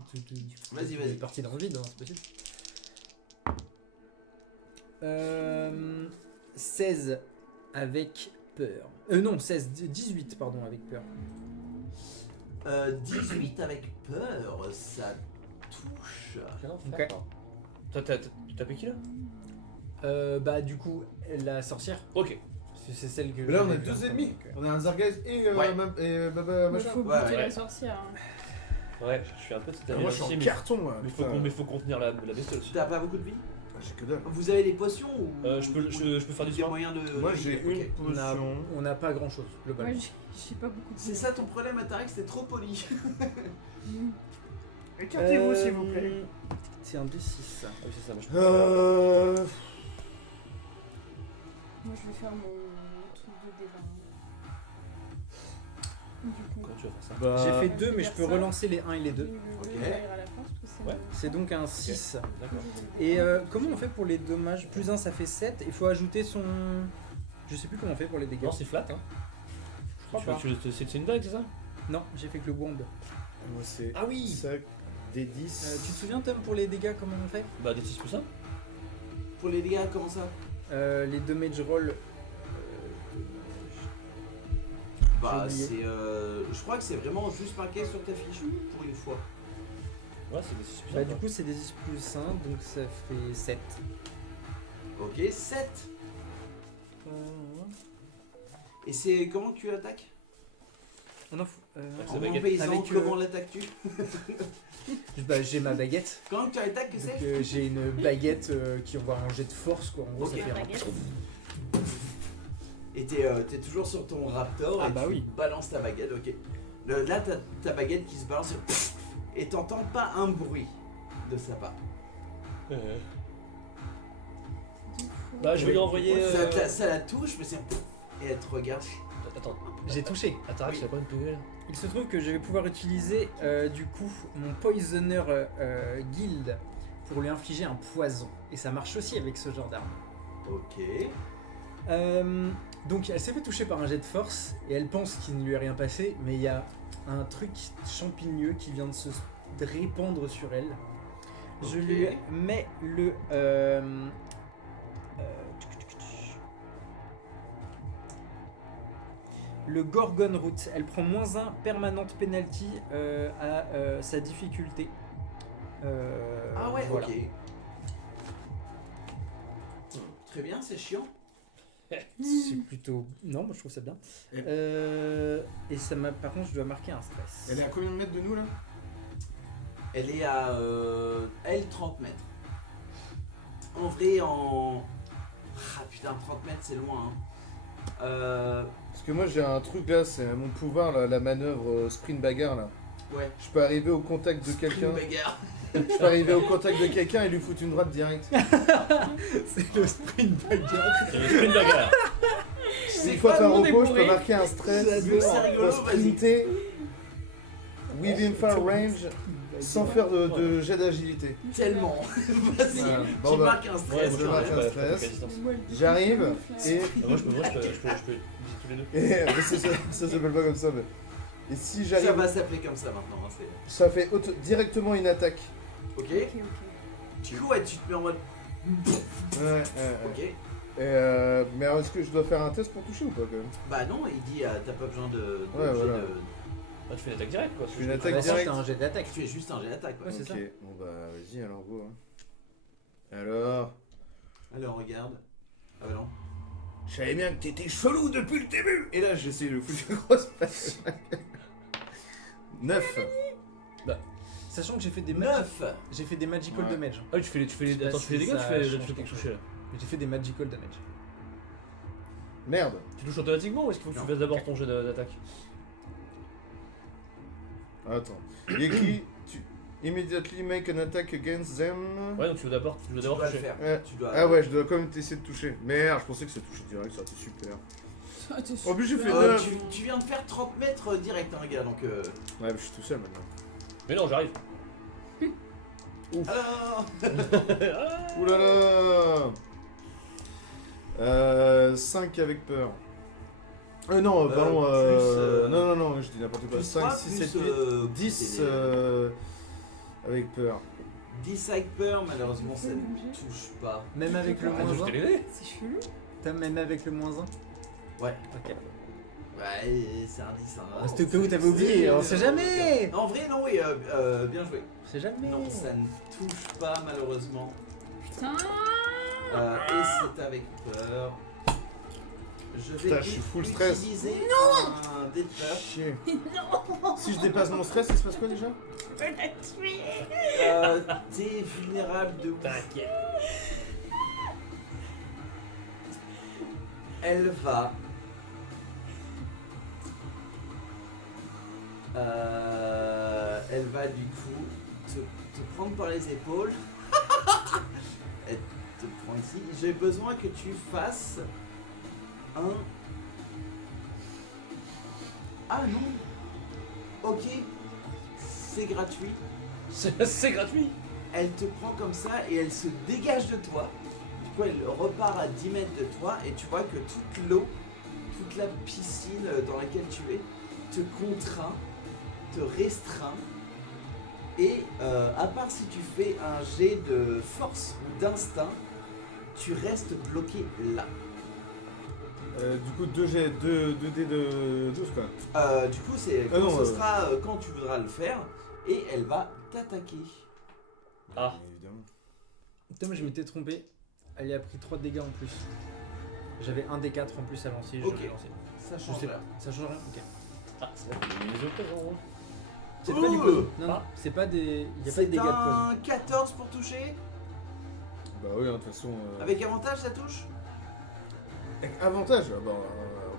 Vas-y. Parti dans le vide, hein, c'est possible. 16 avec peur. Non, 18 pardon avec peur. 18 avec peur, ça touche. Ok. T'as tapé qui là Bah du coup, la sorcière, Ok. parce que c'est celle que... Mais là, on a j'avais vue en 2 premier, ennemis. donc, On a un Zargaz et Ouais. Baba Il machin. faut Ouais, buter ouais. la sorcière. Hein. Ouais, je suis un peu de Moi, je suis en mais carton, moi. faut contenir la bestiole aussi. T'as pas beaucoup de vie? J'ai que dalle. Vous avez les potions ou Je peux faire du il y a soin. moyen de. Moi, j'ai Ok. une on a, potion. on n'a pas grand chose globalement. Ouais, j'ai pas beaucoup de C'est ça ton problème, Atarex, t'es trop poli. Mm. Écartez-vous s'il vous plaît. C'est un D6. Ah oui, c'est ça, moi je peux. Moi, je vais faire mon truc de D20. Du coup. Comment tu vas faire ça Bah, J'ai fait je 2 vais mais je faire peux ça. relancer les 1 et les 2. Ok. À la fin, parce que c'est Ouais. C'est donc un 6. D'accord. Et comment on fait pour les dommages? Plus 1 ça fait 7. Il faut ajouter son... Je sais plus comment on fait pour les dégâts. Non, c'est flat, hein. Je crois pas. C'est une dague, c'est ça Non, j'ai fait que le wand. Moi, c'est Ah oui. ça, des 10. Tu te souviens Tom pour les dégâts comment on fait? Bah, des 6 plus 1. Pour les dégâts, comment ça? Les damage roll. Bah, J'ai c'est. Je crois que c'est vraiment juste marqué sur ta fiche pour une fois. Ouais, c'est des 6 plus 1. Bah du coup c'est des 10 plus 1 donc ça fait 7. Ok, 7. Et c'est comment que tu attaques? On en fout. C'est En bon baguette. paysan, Avec, comment l'attaques-tu? Bah, j'ai ma baguette. Comment tu attaques, que Donc, c'est? j'ai une baguette qui envoie un jet de force quoi. En gros Ok. ça fait un... Baguette. Et t'es toujours sur ton raptor Ah et bah tu oui. balances ta baguette, ok. Là, t'as ta baguette qui se balance et t'entends pas un bruit de sa part. Bah, je vais lui envoyer. Ça la touche, mais c'est. Et elle te regarde. Attends, J'ai touché. Atarax, il a pas une PV là Il se trouve que je vais pouvoir utiliser du coup mon Poisoner Guild pour lui infliger un poison. Et ça marche aussi avec ce genre d'arme. Ok. Donc elle s'est fait toucher par un jet de force et elle pense qu'il ne lui est rien passé, mais il y a un truc champigneux qui vient de se répandre sur elle. Je Ok. lui mets le... le Gorgon Root. Elle prend -1 permanent penalty à sa difficulté. Ah ouais, voilà. ok. Très bien, c'est chiant. C'est plutôt... Non, moi je trouve ça bien. Et ça m'a... Par contre, je dois marquer un stress. Elle est à combien de mètres de nous là? Elle est à elle 30 mètres. En vrai, en. Ah putain, 30 mètres c'est loin. Hein. Parce que moi j'ai un truc là, c'est mon pouvoir, là, la manœuvre sprint bagarre là. Ouais. Je peux arriver au contact de quelqu'un. Sprint bagarre. Je peux arriver au contact de quelqu'un et lui foutre une droite direct. C'est le sprint bagarre. C'est le sprint bagarre. Une fois pas par le monde est repos, je peux bourré. marquer un stress. Vu que c'est rigolo, pour sprinter within far range sans faire de jet d'agilité. Tellement. Vas-y, Voilà. tu Bon, bah. marques un Ouais, stress. moi je je marque peux un pas stress. à distance. J'arrive et. Moi je peux tous les deux. Mais ça s'appelle pas comme ça. Mais... Et si Ça j'arrive. va s'appeler comme ça maintenant. Hein, c'est- Ça fait directement une attaque. ok. Ok, ok. Du coup, ouais, tu te mets en mode. Ouais. Ok. Mais alors, est-ce que je dois faire un test pour toucher ou pas quand même? Bah non, il dit t'as pas besoin de. Ouais, voilà. Ah, tu fais une attaque directe quoi. Je fais une Ah attaque bah si, directe. t'as un jet d'attaque. Tu fais juste un jet d'attaque. Quoi. Ouais, c'est Ok, ça. bon bah vas-y alors go. Hein. Alors. Alors regarde. Ah bah non. Je savais bien que t'étais chelou depuis le début. Et là j'essaie de foutre une grosse passe. 9. Sachant que j'ai fait des 9. J'ai fait des magical Ouais. damage. Ah oui, tu fais Je sais les. pas Attends, tu fais les si dégâts, ça tu fais change quelque quelque toucher là. J'ai fait des magical damage. Merde. Tu touches automatiquement ou est-ce qu'il faut que tu Non. fasses d'abord ton jeu d'attaque? Attends. Il écrit immediately make an attack against them. Ouais, donc tu veux d'abord Tu dois le toucher. faire. Ouais. Tu dois... Ah ouais, je dois quand même essayer de toucher. Merde, je pensais que ça touchait direct, ça aurait été super. Ah, t'es En plus, j'ai super. fait neuf. tu viens de faire 30 mètres direct, hein, gars, donc. Ouais, mais je suis tout seul maintenant. Mais non, j'arrive. Alors, Oulala 5 avec peur. Non, pardon, non, je dis n'importe quoi. plus 5, trois, 6, plus, 7, 8, 10 avec peur. 10 avec peur, malheureusement ça ne touche pas. Même avec le Ah, moins je 1 t'ai aidé. C'est chelou. T'as même avec le moins 1 Ouais. Ok. Ouais, c'est un 10. Hein. C'était au cas où t'avais oublié, on sait jamais. En vrai, non, oui, bien joué. On sait jamais. Non, ça ne touche pas, malheureusement. Putain. Et c'est avec peur. Je vais Putain, je suis full stress. utiliser un dé de peur. Chier. Non. Si je dépasse mon stress, il se passe quoi déjà? Je vais la tuer. T'es vulnérable de ouf. T'inquiète. Elle va. Elle va du coup te prendre par les épaules. Elle te prend ici. J'ai besoin que tu fasses un. Ah non. Ok. C'est gratuit. C'est gratuit. Elle te prend comme ça et elle se dégage de toi. Du coup, elle repart à 10 mètres de toi et tu vois que toute l'eau, toute la piscine dans laquelle tu es, te contraint, te restreint. Et à part si tu fais un jet de force ou d'instinct, tu restes bloqué là. Du coup, 2 dés de 12 quoi. Du coup, c'est Ah non, ce sera quand tu voudras le faire et elle va t'attaquer. Ah. Évidemment. Putain, moi je m'étais trompé. Elle a pris 3 dégâts en plus. J'avais un D4 en plus à lancer. Ok. Je l'ai lancé. Ça Je change sais rien. pas. Ça change rien. Ok. Ah, c'est là qu'il y a des yeux présents. C'est pas du Ouh. poison. Non, non, Ah. c'est pas des. Il y a pas de C'est dégâts de poison. un 14 pour toucher. Bah oui, hein, de toute façon. Avec avantage, ça touche. Avec avantage, ah bah,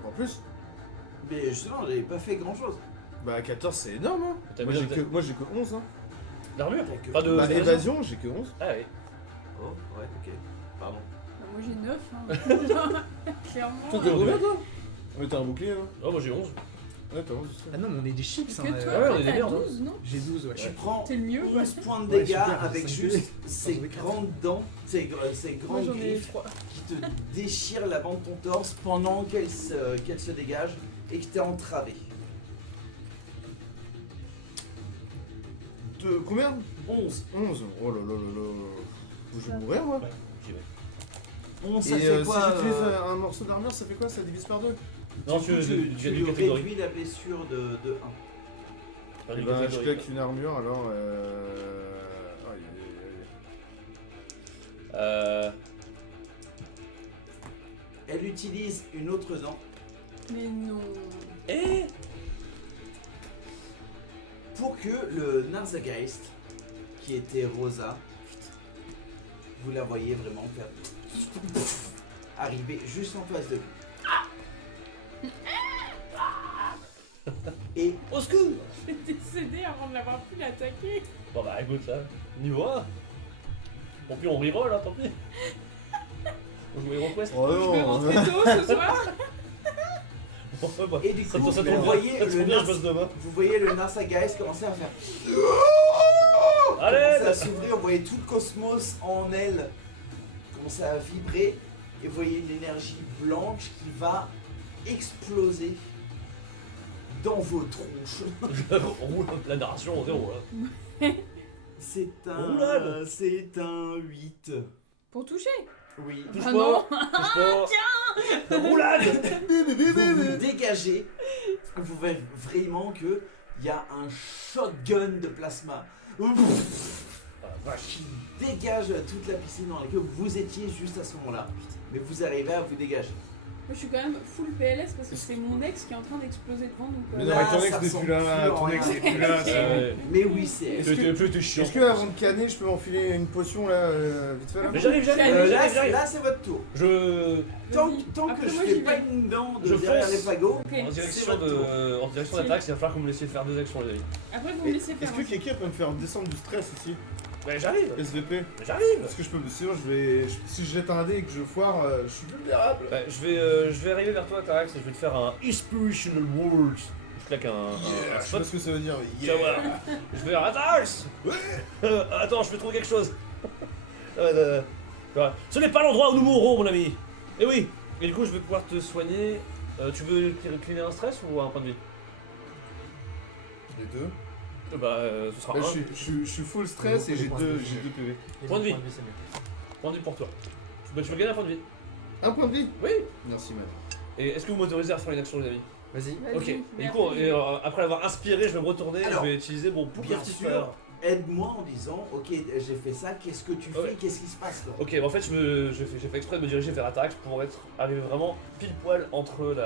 en plus. Mais justement, j'avais pas fait grand chose. Bah 14 c'est énorme hein. T'as Moi mis j'ai que 11 hein. L'armure. T'as que- Pas de. Bah de- évasion j'ai que 11. Ah oui. Oh, ouais, ok. Pardon. Bah, moi j'ai 9. Hein. Clairement. Toi t'as combien toi? Mais t'as un bouclier hein. Oh, moi j'ai 11. Ouais t'as 11 aussi. Ah non, mais on est des chips. Parce Hein, que toi, ouais, on est t'as des merdes, 12, non? J'ai 12, ouais. Tu prends T'es le mieux, ouais. 11 points de Ouais, dégâts super, avec cinq juste dés. ces Sans dégâts. grandes dents, ces Moi grandes j'en ai griffes 3. qui te déchirent l'avant de ton torse pendant qu'elle se dégage et que t'es entravé. De combien? 11. 11. Oh là là là là. Je vais mourir moi. Ouais, j'y vais. 11, ça Et fait quoi si j'utilise un morceau d'armure ça fait quoi? Ça divise par 2? Non, du tu coup, viens tu d'une catégorie. réduis la blessure de 1. Viens d'une Bah je catégorie. claque une armure alors aïe, aïe, aïe. Elle utilise une autre dent Mais non. Eh pour que le Narzageist, qui était Rosa, vous la voyez vraiment faire arriver juste en face de vous. Et Au secours. J'ai décédé avant de l'avoir pu l'attaquer. Bon bah écoute ça, niveau 1. Bon puis on reroll hein, tant pis. On joue Hero Quest. Oh Je vais non. rentrer tôt ce soir. Bon, ouais, bah, Et du ça, coup, ça vous tombe voyez bien, ça tombe le bien, je Nars- bosse demain. vous voyez le Narzageist commencer à faire Allez commencer à là. s'ouvrir, vous voyez tout le cosmos en elle commencer à vibrer et vous voyez une énergie blanche qui va exploser dans vos tronches. Roule la narration en zéro là. C'est Roulade. un 8. Pour toucher. Oui. Touche Ah pas. non. Touche pas. Roulade. Vous vous dégagez. Vous voyez vraiment que il y a un shotgun de plasma Ah, vache. qui dégage toute la piscine dans laquelle vous étiez juste à ce moment-là. Mais vous arrivez à vous dégager. Moi je suis quand même full PLS parce que c'est mon ex qui est en train d'exploser devant donc. Mais Là, non mais ton ça ex n'est ressemble plus là, plus ton en ex rien. n'est plus là. c'est bon. Ouais. Mais oui, c'est. Est-ce T'es chiant. Est-ce que avant de canner je peux m'enfiler une potion là vite fait là? Mais j'arrive, j'arrive. Là, c'est votre tour. Je. Tant, Vas-y. tant que Après, je moi, fais j'y pas vais. une dent de Je derrière fonce. les fagots, Ok. En direction votre de. En direction d'attaque, il va falloir que vous me laissiez faire 2 actions les amis. Après vous me laissez faire. Est-ce que quelqu'un peut me faire descendre du stress ici? Mais j'arrive. SVP? J'arrive. Parce que je peux, sinon si je jette un dé et que je foire, je suis vulnérable. Ouais, je vais arriver vers toi, Tarax, et je vais te faire un Inspirational Words. je claque un Je sais spot. pas ce que ça veut dire. Tu vas voir. Je vais faire Attax. Attends, je vais trouver quelque chose. Voilà. Ce n'est pas l'endroit où nous mourrons, mon ami. Et oui. Et du coup, je vais pouvoir te soigner. Tu veux cleaner un stress ou un point de vie? Les deux. Ce sera Là, un. je suis full stress et j'ai deux PV. Point de vie. c'est mieux. Point de vie pour toi. Tu veux gagner un point de vie. Un point de vie. Oui. Merci, man. Et est-ce que vous m'autorisez à faire une action, les amis? Vas-y. Vas-y, Ok. Et mais du coup, après- après l'avoir inspiré, je vais me retourner. Alors, je vais utiliser mon bouc bien artificiel. sûr. Aide-moi en disant, ok, j'ai fait ça, qu'est-ce que tu fais, Ouais. qu'est-ce qui se passe là? Ok, bah en fait, j'ai fait exprès de me diriger vers Attax pour arriver vraiment pile poil entre le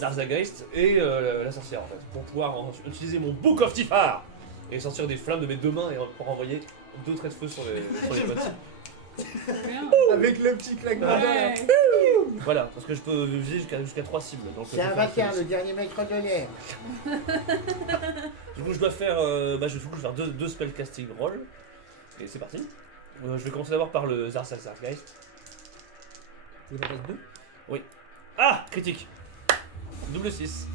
Narzageist et la sorcière en fait, pour pouvoir utiliser mon Book of Tifar et sortir des flammes de mes deux mains et pour envoyer deux traits de feu sur les potes. Bien. Avec le petit claquement Ouais. Voilà, parce que je peux viser jusqu'à 3 cibles. Donc, C'est un vainqueur, le dernier maître de l'air. Du coup, je dois faire, je vais faire deux spellcasting roll. Et c'est parti. Je vais commencer d'abord par le Zargeist. Il en reste 2. Ah, critique. Double 6.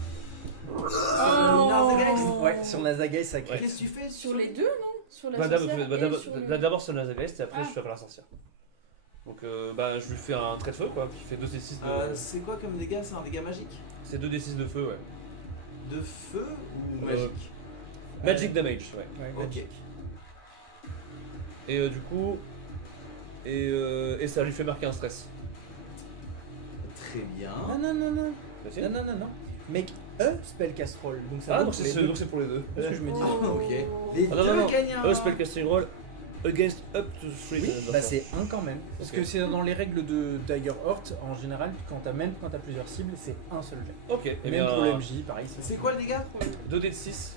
Narzageist. Ouais, sur Nazagay, ça crée. Qu'est-ce que tu fais Sur les deux, non? Sur la Bah, sorcière et sur le- D'abord sur le Narzageist et après Ah. je fais la sorcière. Donc je lui fais un trait de feu quoi, qui fait 2d6 de... C'est quoi comme dégâts? C'est un dégât magique? C'est 2d6 de feu, ouais. De feu ou magique? Magic damage, ouais. Ouais, Ok. Et du coup... Et ça lui fait marquer un stress. Très bien. Non. Merci. Non. Make a spellcast roll. Donc ça Ah vaut donc pour les deux. c'est pour les deux. C'est ce que je me dis. Ah, ok. Les Ah, deux non. gagnent un. Spellcasting roll against up to 3. Oui, bah c'est 1 quand même. Parce Ok. que c'est dans les règles de Dagger Hort, en général, quand t'as plusieurs cibles, c'est un seul jet. Ok, et Même pour le MJ, pareil. C'est quoi le dégât? 2d6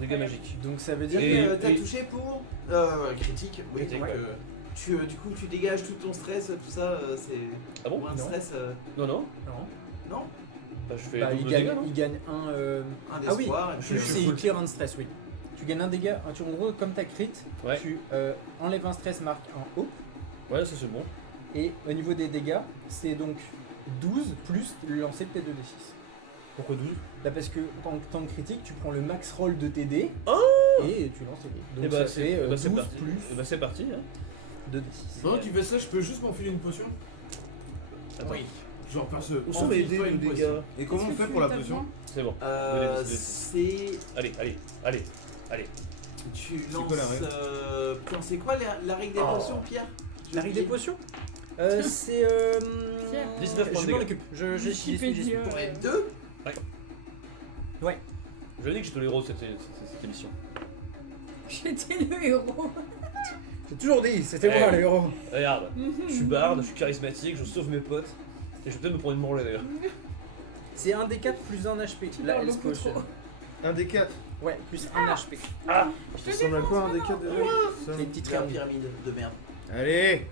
dégâts magiques. Donc ça veut dire Et- que T'as touché pour critique. Oui, Critique, donc, ouais. du coup, tu dégages tout ton stress, tout ça, c'est. Ah bon Ou un Non. stress. Non, non. non. Non? Bah, je fais Bah, double dégâts, non il gagne un. Un Ah oui, d'espoir. et puis, c'est clear un stress, oui. Tu gagnes un dégât. En gros, comme ta crit, Ouais. tu enlèves un stress, marque un haut. Ouais, ça c'est bon. Et au niveau des dégâts, c'est donc 12 plus le lancer de tes 2d6. Pourquoi 12? Là, parce que en tant que critique, tu prends le max roll de tes dés et tu lances tes dés. Donc Et bah ça fait 12 c'est parti. plus Et bah c'est parti. Hein. 2d6. Pendant qu'il fait ça, je peux juste m'enfiler une potion. Attends. Oui. Genre parce que. Où sont mes dés de dégâts? Et comment on fait pour la potion? C'est bon. C'est. Allez. Tu quoi lances. la règle Putain, c'est quoi la règle des Oh. potions, Pierre? La règle des potions C'est. Pierre. 19 points de Je m'en dégâts. occupe. J'y suis. Wikipédia. Pour les deux? Je dis que j'étais le héros de cette émission. J'étais le héros. J'ai toujours dit, c'était Eh. moi le héros. Regarde, je suis barde, je suis charismatique, je sauve mes potes. Et je vais peut-être me prendre une branlée d'ailleurs. C'est un D4 plus 1 HP. Tu La parles Health beaucoup Potion. trop. Un des 4. Ouais, plus 1 HP. Ah Ça ressemble à quoi un des 4 déjà Ça. Les petites La rames. pyramide de merde. Allez.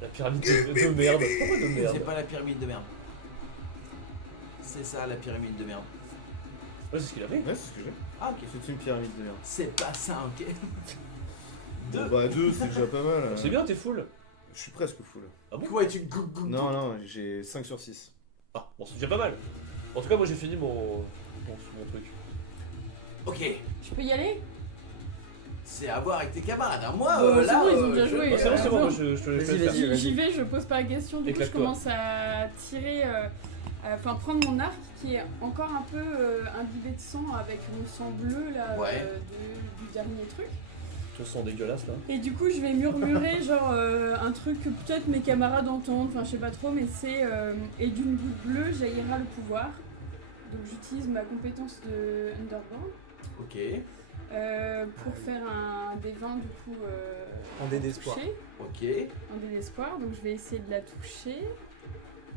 La pyramide de merde. Pourquoi de C'est merde? pas la pyramide de merde. C'est ça la pyramide de merde. Ouais, c'est ce qu'il a fait. Ouais, c'est ce que j'ai. Ah, ok. C'est une pyramide de merde. C'est pas ça, ok. Bon, Deux. bah 2, c'est déjà pas mal. C'est bien, t'es full. Je suis presque full. Quoi, tu Non, j'ai 5 sur 6. Ah, bon, c'est déjà pas mal. En tout cas, moi j'ai fini mon truc. Ok, Je peux y aller? c'est à voir avec tes camarades. Hein. Moi, Bon, c'est là. bon, ils ont déjà je- joué. Ouais, c'est bon, moi attends. je te laisse Vas-y, le faire. vas-y. J'y vais, je pose pas la question, du coup je Éclate-toi. commence à tirer, enfin prendre mon arc qui est encore un peu imbibé de sang avec mon sang bleu là Ouais. du dernier truc. Tout sent dégueulasse là. Et du coup je vais murmurer genre un truc que peut-être mes camarades entendent, enfin je sais pas trop, mais c'est et d'une goutte bleue jaillira le pouvoir. Donc j'utilise ma compétence de Underground Ok, pour faire un des 20 du coup En dé d'espoir. toucher, ok. un dé d'espoir, donc je vais essayer de la toucher.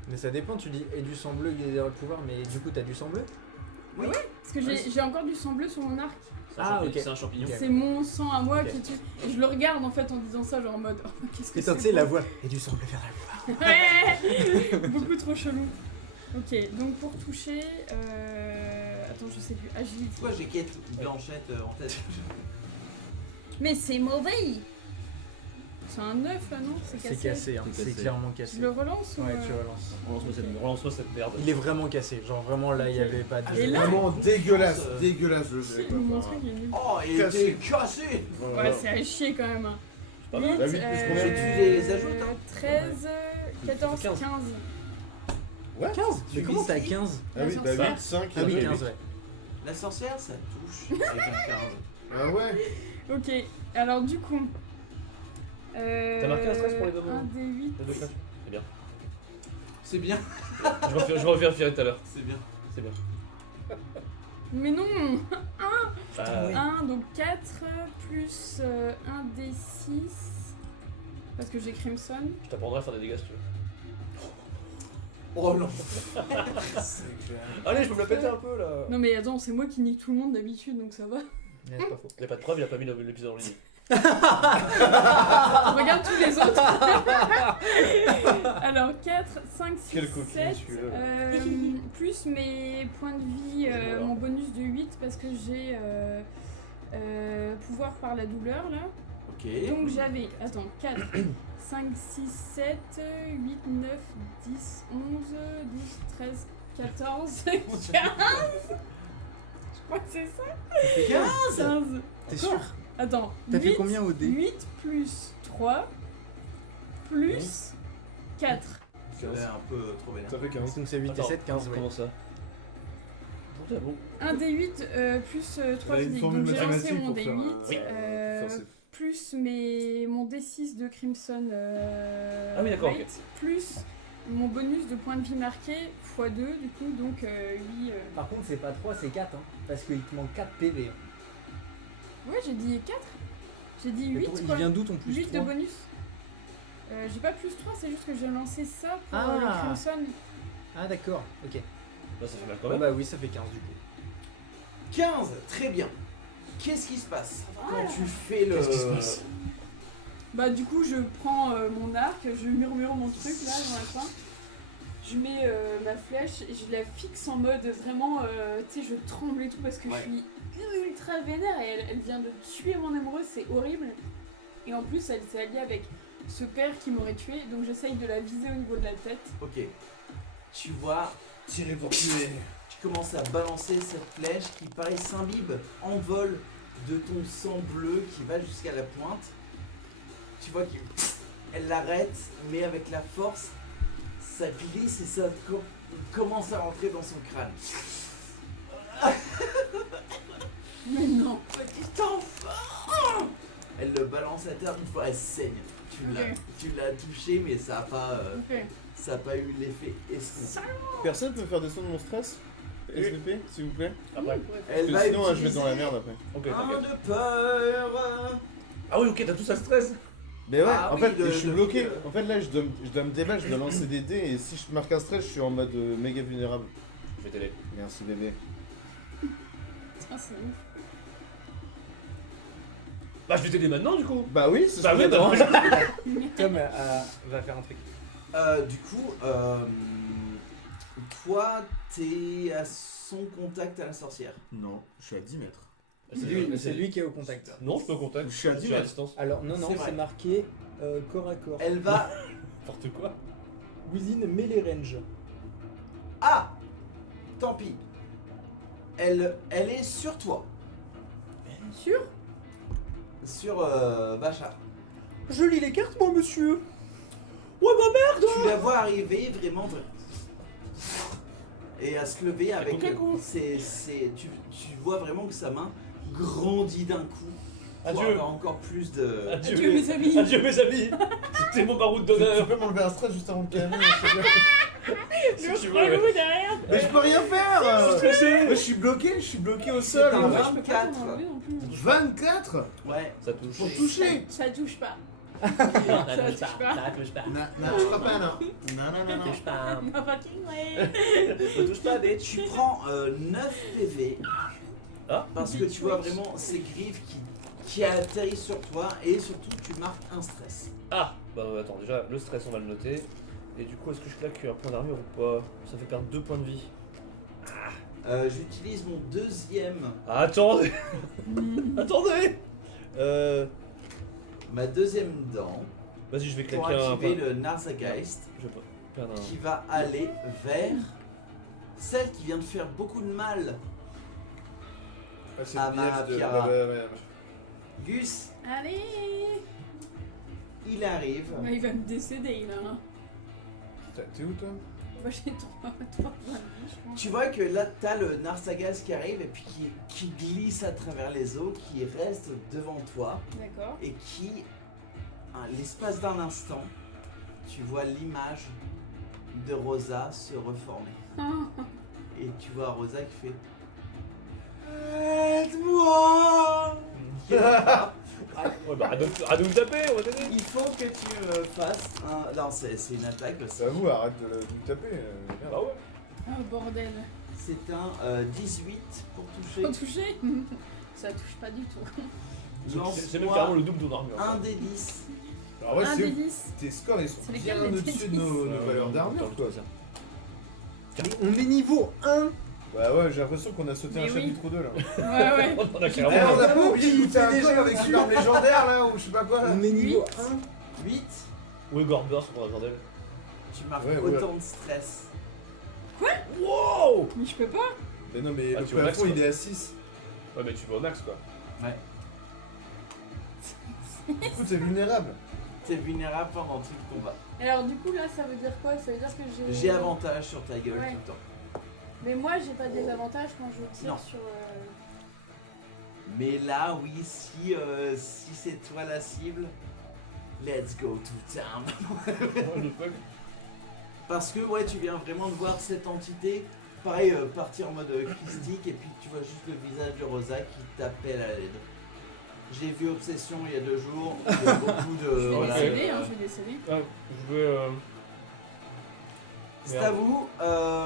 Mais ça dépend, tu dis et du sang bleu, il y a le pouvoir, mais du coup t'as du sang bleu. Parce que j'ai encore du sang bleu sur mon arc. Ah, ok. C'est un champignon. Ok. C'est mon sang à moi Ok. qui tue. Et je le regarde en fait en disant ça, genre en mode oh, qu'est-ce que Et toi, c'est tu sais, la beau. voix. Et du sang bleu vers le pouvoir. Ouais. Beaucoup trop chelou. Ok, donc pour toucher. Attends, je sais plus. Agility. Pourquoi j'ai Kate Blanchette en tête? Mais c'est mauvais. C'est un 9 là, non? C'est C'est cassé. cassé, hein. C'est c'est cassé. clairement Je cassé. le relance ou Ouais, tu relances. Relance-moi cette merde. Il est vraiment cassé, genre vraiment là il y avait pas de. Et là Vraiment dégueulasse, Euh, dégueulasse le jeu. Mon truc il est nul. Oh, il Cassé. était cassé. Voilà. Ouais, c'est à chier quand même. pas mal. Bah, huit plus combien Tu les ajoutes, hein 13, 14, 15. 15. Ouais. 15 Mais Tu comment t'as vises qui 15 Ah oui, bah La 8, 5 Ah oui, et 15, ouais. La sorcière, ça touche avec un 15. Ah ouais. Ok, alors du coup. T'as marqué un stress pour les deux Un des 8. Les deux classes. C'est bien. C'est bien, Je revérifierai tout à l'heure. c'est bien. C'est bien. Mais non Euh, 1, donc 4, plus 1 des 6. Parce que j'ai Crimson. je t'apprendrai à faire des dégâts si tu veux. Oh non. C'est clair. Allez, je peux me la péter un peu là. Non mais attends, c'est moi qui nique tout le monde d'habitude, donc ça va. Ouais, c'est pas faux. Y'a pas de preuve, il a pas mis l'épisode en ligne. Regarde tous les autres. Alors 4, 5, 6, Quel coquin, 7. celui-là. Plus mes points de vie, Voilà. mon bonus de 8 parce que j'ai pouvoir par la douleur là. Ok. Donc j'avais, attends, 4, 5, 6, 7, 8, 9, 10, 11, 12, 13, 14, 15. Je crois que c'est ça. 15. T'es sûr Attends, T'as fait 8, combien au dé 8 plus 3 plus 4. C'est un peu trop vénère. Ça fait 15. Donc c'est 8 et Attends, 7, 15, ouais. Comment ça Pourquoi bon 1 des 8 plus 3 Il a une physiques. formule Donc j'ai lancé mathématique mon pour D8 faire, faire plus mon D6 de Crimson Ah oui, d'accord, Light, plus mon bonus de points de vie marqué x2 du coup, donc 8. Par contre, c'est pas 3, c'est 4, hein, parce qu'il te manque 4 PV. hein. Ouais, j'ai dit 4. J'ai dit Mais 8 pour- quoi. Il vient d'où ton plus 8 de 3 bonus. J'ai pas plus 3, c'est juste que j'ai lancé ça pour Ah. le Crimson. Ah d'accord, ok. Bah ça fait mal quand Ah même. bah oui, ça fait 15 du coup. 15, très bien. Qu'est-ce qui se passe quand Voilà. tu fais le. Qu'est-ce qui se passe Bah du coup je prends mon arc, je murmure mon truc là dans la coin. Je mets ma flèche et je la fixe en mode vraiment, tu sais, je tremble et tout parce que Ouais. je suis ultra vénère et elle vient de tuer mon amoureuse, c'est horrible. Et en plus elle s'est alliée avec ce père qui m'aurait tué, donc j'essaye de la viser au niveau de la tête. Ok. Tu vois, Tirer pour tuer. tu commences à balancer cette flèche qui, pareil, s'imbibe en vol de ton sang bleu qui va jusqu'à la pointe. Tu vois qu'elle l'arrête, mais avec la force, ça glisse et ça commence à rentrer dans son crâne. Mais non. Petit enfant! Elle le balance à terre, une fois elle saigne. Ok. Tu l'as touché, mais ça a pas, Ok. ça a pas eu l'effet escompté. Personne peut faire descendre mon stress SVP, s'il vous plaît. Après. Elle Parce va que sinon, je vais être dans la utiliser merde après. Ok, un t'inquiète. de peur. Ah oui, ok, t'as tout ça stress. Mais ouais, Ah en oui, fait, de- je suis de- bloqué. de- En fait, là, je dois me débattre, je dois lancer des dés, et si je marque un stress, je suis en mode méga vulnérable. Je vais t'aider. Merci bébé. Ah, c'est ouf. Bah je vais t'aider maintenant du coup. Bah oui, c'est Bah oui, non. Tom va faire un truc. Du coup, toi, t'es à son contact à la sorcière. Non, je suis à 10 mètres. C'est lui qui est au contact. Non, je peux contact. Je suis à 10 à mètres. distance. Alors non, non, C'est vrai. c'est marqué corps à corps. Elle va. N'importe quoi. Within melee range. Ah! Tant pis. Elle est sur toi. Sûr? Sur Bachar. Je lis les cartes, moi, monsieur. Tu la vois arriver vraiment. Et à se lever avec. Coucou. Tu vois vraiment que sa main grandit d'un coup. Pour Adieu. avoir encore plus de. Adieu, mes amis. Adieu mes amis. C'était mon baroud Tu d'honneur. peux m'enlever un stress juste avant de calmer, Si Le tu veux. ouais. relou derrière. Mais je peux rien faire. stressé. Moi, je suis bloqué au C'est sol. un en fait. Je peux pas 24. t'en enlever non plus. 24 Ouais. Ça touche. pour toucher. Ça touche pas. Ça touche pas. Ça touche pas. Non, je crois pas, non. Non. touche pas. Ma fucking way. Ça touche pas, bitch. Tu prends 9 PV. Ah. Parce que tu vois vraiment ces griffes qui atterrissent sur toi et surtout tu marques un stress. Ah. Bah attends, déjà le stress on va le noter. Et du coup est-ce que je claque un point d'armure ou pas? Ça fait perdre 2 points de vie. J'utilise mon deuxième. Ah, attendez. Attendez. ma deuxième dent Vas-y, je vais pour claquer un. activer le Narzageist Je vais pas perdre un. qui va aller vers celle qui vient de faire beaucoup de mal. Ah, c'est Ah, le bief ma de... Piara. ouais. Gus, Allez il arrive. Ouais, il va me décéder là. Hein. T'es où toi? Moi j'ai 3 points de vie, je pense. Tu vois que là, t'as le Narsagas qui arrive et puis qui glisse à travers les eaux, qui reste devant toi D'accord. et qui, à l'espace d'un instant, tu vois l'image de Rosa se reformer. Et tu vois Rosa qui fait aide-moi. Ouais, bah arrête de me taper, on va t'aider. Il faut que tu me fasses un. Non, c'est une attaque aussi. C'est à vous, arrête de nous taper. Merde. Bah ouais. Oh bordel. C'est un 18 pour toucher. Faut toucher Ça touche pas du tout. C'est même carrément le double de ton armure. Un des 10. Alors ouais, Un c'est des ouf. 10. Tes scores ils sont C'est bien lesquels, les au-dessus de T10? nos valeurs d'armure quoi. Mais on est niveau 1. Bah ouais, j'ai l'impression qu'on a sauté Mais un oui. chapitre ou deux là. Ouais, ouais. On a Eh, carrément. on a pas Vraiment, oublié qui d'écouter un fait code des avec jeux une arme légendaire là ou je sais pas quoi là. On est niveau 8. Où est Gorburst pour la Jordel? Tu marques Ouais, autant de stress. Wow! Mais je peux pas. Mais non mais Ah, le tu vois, plafond Max, il est à 6. Ouais, mais tu vas au max quoi. Ouais. Du coup t'es vulnérable. T'es vulnérable pendant tout le combat. Alors du coup là ça veut dire quoi? Ça veut dire que j'ai... J'ai avantage sur ta gueule Ouais. tout le temps. Mais moi j'ai pas des avantages quand je tire Non. sur... Mais là, oui, si c'est toi la cible, let's go to town. Le fuck. Parce que ouais, tu viens vraiment de voir cette entité, pareil, partir en mode christique, et puis tu vois juste le visage de Rosa qui t'appelle à l'aide. J'ai vu Obsession il y a 2 jours, il y a beaucoup Je de... vais voilà, décéder, hein, je vais décéder. Ah, je vais. C'est à vous,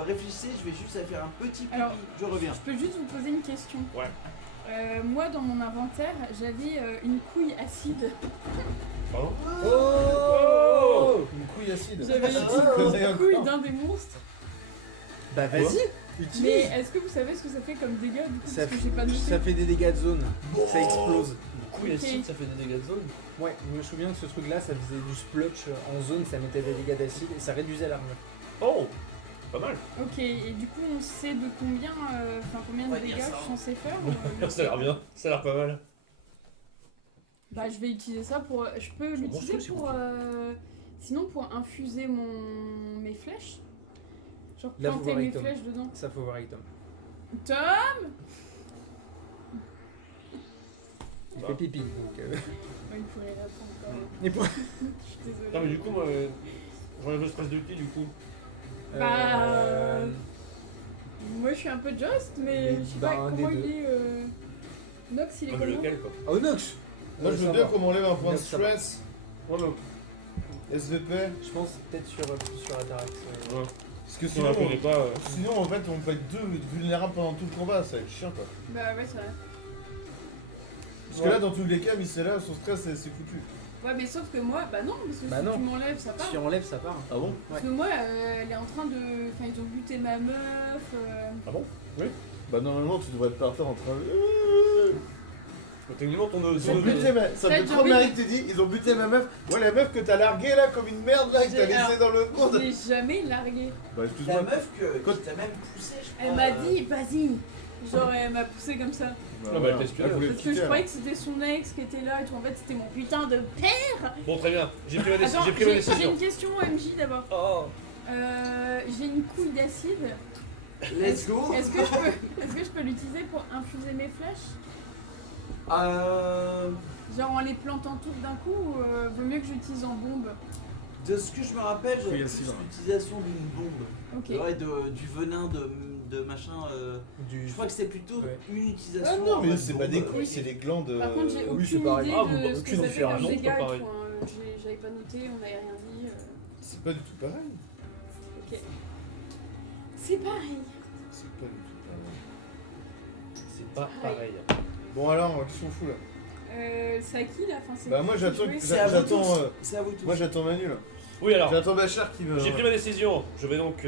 réfléchissez, je vais juste aller faire un petit pipi, Alors, je reviens. Je peux juste vous poser une question. Ouais. Moi dans mon inventaire j'avais une couille acide. Pardon? Oh une couille acide. J'avais une couille d'un des monstres. Bah vas-y, Mais utilise. est-ce que vous savez ce que ça fait comme dégâts du coup? Ça, Parce que j'ai pas noté. ça fait des dégâts de zone. Ça explose. Couille acide, ça fait des dégâts de zone. Ouais, je me souviens que ce truc là, ça faisait du splotch en zone, ça mettait des dégâts d'acide et ça réduisait l'armure. Oh! Pas mal. Ok, et du coup on sait de combien, combien de Ouais, dégâts bien je ça. suis censé faire Ça a l'air bien, ça a l'air pas mal. Bah je vais utiliser ça pour... Je peux l'utiliser monstrueux, c'est pour... Sinon pour infuser mes flèches. Genre Là, faut planter voir mes avec Tom. flèches dedans. Ça faut voir avec Tom. Tom Il Bah. fait pipi. Donc, Ouais, il pourrait répondre quand même. Et pour... Je suis désolée. Non, mais du coup, moi, j'enlève le stress de qui du coup? Bah, moi je suis un peu just, mais je sais Bah, pas un comment des il deux. est. Nox, il est Non, mais comment? lequel quoi? Oh Nox. Moi je Ça veux bien va. qu'on m'enlève un point de Nox, ça va. stress. Ouais, mais. SVP. Je pense peut-être sur Atarax. Ouais. Parce que Si on sinon, la connaît pas. sinon en fait on peut être 2 vulnérables pendant tout le combat, ça va être chiant quoi. Bah ouais, c'est vrai. Parce que là dans tous les cas, Mycella, son stress c'est foutu. Ouais, mais sauf que moi, bah non, parce que Bah si non. tu m'enlèves, ça part. Si on enlève, ça part. Ah bon? Parce que moi, elle est en train de. Enfin, ils ont buté ma meuf. Ah bon? Bah normalement tu devrais être partir en train Techniquement, ton Ils ont buté ma... Ça Là, fait j'ai trop envie bien de- que tu dis, ils ont buté ma meuf. Ouais la meuf que t'as larguée là comme une merde là, que t'as J'ai- laissée alors, dans le Je monde. l'ai jamais largué. Bah La excuse-moi. meuf Quand- qui t'a même poussé, je crois. Elle m'a dit, vas-y. Genre, elle m'a poussé comme ça. Ah bah, elle t'a espionnée, voulait Parce te que je quitter, croyais là. que c'était son ex qui était là et tout. En fait, c'était mon putain de père. Bon, très bien, j'ai pris ma Attends, j'ai pris ma j'ai décision. une question MJ d'abord. Oh! J'ai une couille d'acide. Let's go. Est-ce que je peux l'utiliser pour infuser mes flèches? Genre en les plantant toutes d'un coup ou vaut mieux que j'utilise en bombe? De ce que je me rappelle, Oui, j'avais aussi, plus ouais. l'utilisation d'une bombe. Ok. Ouais, du venin de machin. Je crois que c'était plutôt Ouais. une Ah utilisation. non en mais mode c'est bombe. pas des couilles, c'est des glandes. Par contre, j'ai oui, aucune c'est pareil. idée Ah, de bon, ce aucune que ça fait différence, comme c'est dégâts pas et pareil. tout. Hein. J'avais pas noté, on n'avait rien dit. C'est pas du tout pareil. Ok. C'est pareil. C'est pas du tout pareil. C'est pas pareil. Bon alors, qu'est-ce qu'on fout là? C'est à qui là? Enfin, c'est Bah moi qui j'attends, jouer C'est à vous j'attends, tous. C'est à vous tous. moi j'attends Manu là. Oui, alors, J'attends Bachar qui me. j'ai pris ma décision. Je vais donc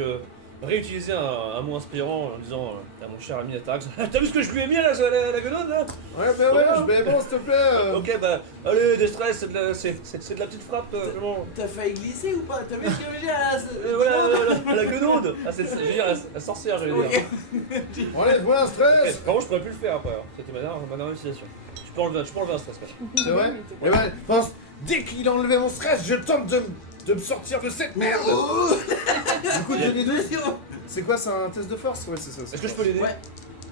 réutiliser un mot inspirant en disant à mon cher ami Atarax, t'as vu ce que je lui ai mis à la guenonne là? Ouais, bah ouais, mais bon, s'il te plaît. Ok, bah, allez, des stress, c'est de la petite frappe, vraiment. T'as failli glisser ou pas? T'as vu ce que je veux dire là? Voilà, la guenaude. Ah, je veux dire, la sorcière, j'allais dire. Enlève-moi un Ok, stress. par contre, je pourrais plus le faire après, alors. C'était ma dernière utilisation. Tu peux enlever un stress, quoi. C'est vrai? Et ouais, pense, dès qu'il a enlevé mon stress, je tente de me sortir de cette merde. Du coup, Johnny 2, c'est quoi, c'est un test de force? Ouais, c'est ça. Est-ce que je peux l'aider? Ouais.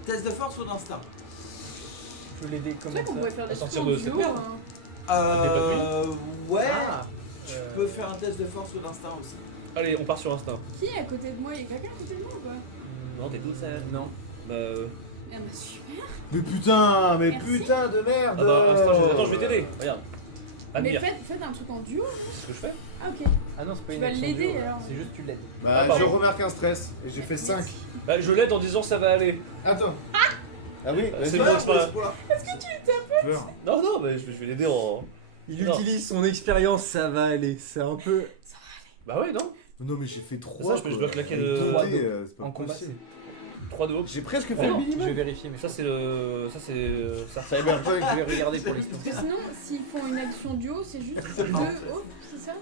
Test de force ou d'instinct? Je peux l'aider C'est comment vrai qu'on ça pourrait faire des À trucs sortir en de cette duo, merde. hein. Ouais. Ah, Tu peux faire un test de force ou d'instinct aussi. Allez, on part sur instinct. Qui est à côté de moi? Il y a quelqu'un à côté de moi ou pas? Non, t'es toute seule. Non. Bah, Ah bah super. Mais putain, mais Merci. putain de merde. ah bah, attends, je vais t'aider. Regarde. Mais Admire. faites un truc en duo. C'est ce que je fais. Ah ok. Ah non, c'est pas Tu une vas action l'aider, duo, là. alors. C'est juste tu l'aides. Bah, Ah, pardon. je remarque un stress et j'ai fait 5. Bah, je l'aide en disant ça va aller. Attends. Ah oui, C'est vas-y. bon, c'est pas. Peur. Non, non, mais je vais l'aider en. Il Non. utilise son expérience, ça va aller. C'est un peu Bah, ouais, non. Non mais j'ai fait 3. Ça, je dois claquer le- C'est pas en combat. possible. 3 de haut. J'ai presque fait Oh le non, Je minimum. vais vérifier, mais Ça, c'est le. Ça, c'est. Ça. ça va bien. Je vais regarder pour l'instant. Parce que sinon, s'ils font une action duo, c'est juste C'est 2 marrant. hauts, c'est ça?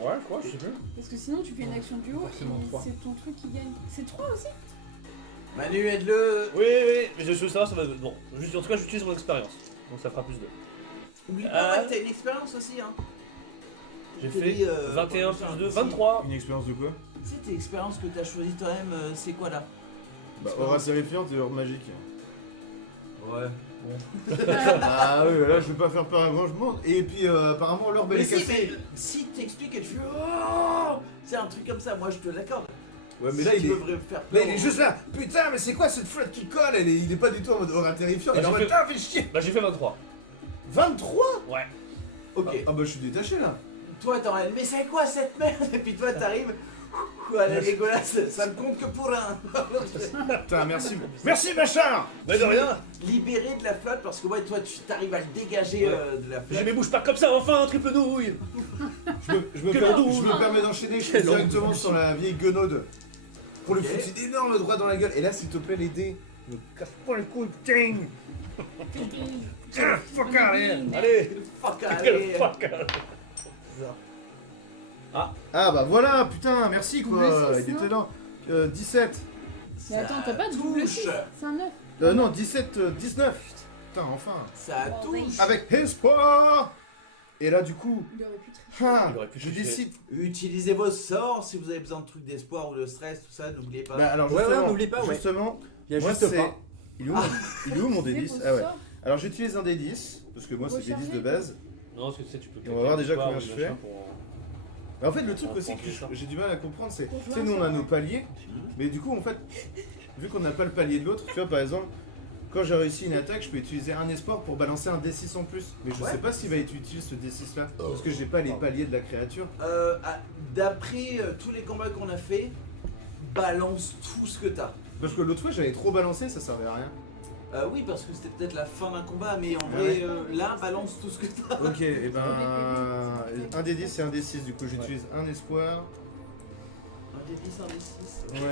Ouais, je crois, je sais plus. Parce que sinon, tu fais une action duo Forcément et 3. c'est ton truc qui gagne. C'est 3 aussi? Manu, aide-le. Oui, oui, mais je veux savoir, ça va. Bon, en tout cas, j'utilise mon expérience. Donc ça fera plus de. Oublie pas Ah. ouais, que t'as une expérience aussi, hein. J'ai Je te fait dis, 21 pour plus 2, si- 23. Une expérience de quoi? Tu sais, tes expériences que t'as choisies toi-même, c'est quoi là? Bah, aura terrifiante et orbe magique. Ouais. Ah oui, là je vais pas faire peur à grand monde. Et puis apparemment l'orbe elle Mais est si, cassée. mais si t'expliques et tu fais oh, c'est un truc comme ça, moi je te l'accorde. Ouais mais Si là tu il est. veux faire Là peur, il est juste là. Putain mais c'est quoi cette flotte qui colle? Il est pas du tout en mode aura terrifiante. Ah, Il est en j'ai mode fait- ah fais chier. Bah, j'ai fait 23. 23? Ouais. Ok. Ah bah je suis détaché là. Toi t'en mais c'est quoi cette merde? Et puis toi t'arrives. Quoi, la Legolas, ça ne compte que pour un. Putain merci. Merci machin. Mais de rien. Libéré de la flotte parce que ouais, toi tu t'arrives à le dégager Ouais. de la J'ai flotte. mes bouges pas comme ça, enfin, triple nouille. Je me Que permets- l'andouille. je me permets d'enchaîner. Je suis Quelle directement sur la vieille guenaude. Pour le Ok. foutre une énorme droit dans la gueule. Et là s'il te plaît les dés. Me casse pas le cou. Tiens. Tiens, fuck out of here. Allez. Fuck, Get allez. the fuck out. Ah bah voilà, putain, merci quoi. Double six, Il était non là. 17. Mais attends, t'as pas de double touche. 6? C'est un 9. Non, 17, 19. Putain, enfin. Ça touche. Avec espoir. Et là, du coup, Il aurait pu tricher. ah, Il aurait pu je tricher. décide. Utilisez vos sorts si vous avez besoin de trucs d'espoir ou de stress, tout ça, n'oubliez pas. Bah alors Ouais, justement, ouais, n'oublie pas, ouais. justement, Il y a moi juste c'est. pas. Il est où, il est où mon C'est D10? pour Ah ouais. ça. Alors j'utilise un D10 parce que moi c'est D10 de Recharger. base. Non, parce que tu sais, tu peux. Et on va voir déjà cliquer combien dessus, je fais. machin, pour- Mais en fait, le truc On aussi prend que ça. j'ai du mal à comprendre, c'est, Pour tu jouer sais, nous on a ensemble. nos paliers, mais du coup en fait, vu qu'on n'a pas le palier de l'autre, tu vois par exemple. Quand j'ai réussi une attaque, je peux utiliser un espoir pour balancer un D6 en plus. Mais je Ouais. sais pas s'il va être utile ce D6 là. Parce que j'ai pas les paliers de la créature. D'après tous les combats qu'on a fait, balance tout ce que t'as. Parce que l'autre fois j'avais trop balancé, ça servait à rien. Oui, parce que c'était peut-être la fin d'un combat, mais en Ah vrai, ouais. là, balance tout ce que t'as. Ok, et ben. Un D10 et un D6, du coup j'utilise un espoir. Un des 10, un des 6.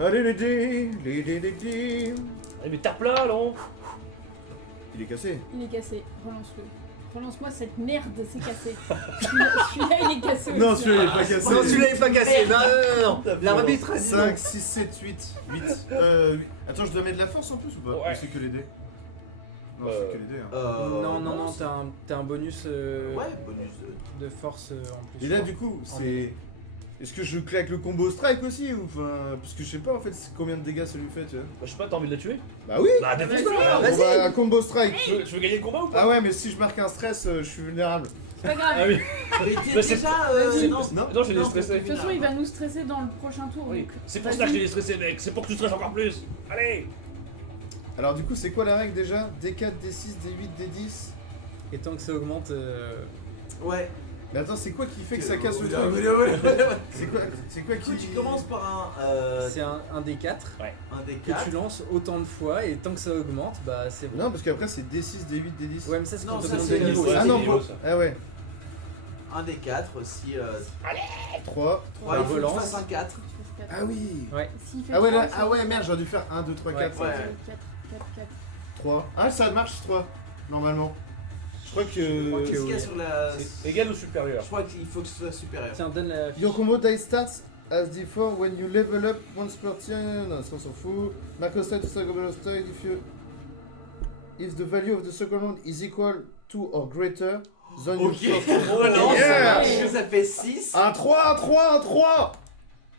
Ouais. Allez les dés, les dés. Allez, mais tape là, non. Il est cassé. Il est cassé. Relance-le. Relance-moi cette merde, c'est cassé. Celui-là, il est cassé Non, aussi. celui-là il est pas cassé. Non, celui-là est pas cassé. Non. L'arbitre a dit non. 5, 6, 7, 8. 8. Attends, je dois mettre de la force en plus ou pas? Ouais. Ou c'est que les dés? Non, c'est que les dés. Hein. Non, t'as un bonus Ouais, bonus. de force en plus. Et là, du coup, c'est. Est-ce que je claque le combo strike aussi ou enfin. Parce que je sais pas en fait c'est combien de dégâts ça lui fait, tu vois. Bah, je sais pas, t'as envie de la tuer? Bah oui! Bah, défonce-la. On va à combo strike! Tu veux gagner le combat ou pas? Ah ouais, mais si je marque un stress, je suis vulnérable. C'est pas grave. Ah oui. Mais Bah, c'est- déjà, Vas-y. non. Non, j'ai Non, stressé. De toute façon, il va nous stresser dans le prochain tour. Oui. donc C'est pour vas-y. ça que je l'ai stressé, mec. C'est pour que tu stresses encore plus. Allez. Alors, du coup, c'est quoi la règle déjà? D4, D6, D8, D10? Et tant que ça augmente. Ouais. Mais attends, c'est quoi qui fait que ça casse le Ouais, truc? ouais, ouais, ouais. C'est quoi Du coup, qui. tu commences par un C'est un D4 un des que 4. tu lances autant de fois et tant que ça augmente, bah c'est bon. Non, parce qu'après c'est D6, D8, D10. Ouais, mais ça c'est Non, quand ça, t'augmentes c'est de niveau. ouais, Ah c'est non, niveau, bon. ça. Ah ouais. un des 4. Si 3. 3, il faut que tu relance. fasses un 4. Ah oui. Ouais. S'il fait Ah ouais, là, 3, ah ouais, merde, j'aurais dû faire 1, 2, 3, 4. Ouais. 4, 4. 3. Ah, ça marche 3, normalement. Je crois crois que. que- Qu'est-ce qu'il y a oui. sur la. C'est égal ou supérieur? Je crois qu'il faut que ce soit supérieur. Tiens, donne la fiche. Your combo die starts as before when you level up once per turn. Non, ça on s'en fout. Mark style to second style if the value of the second round is equal to or greater than your Ok. first. Oh non, Yeah. Ça fait 6. Un 3, un 3, un 3.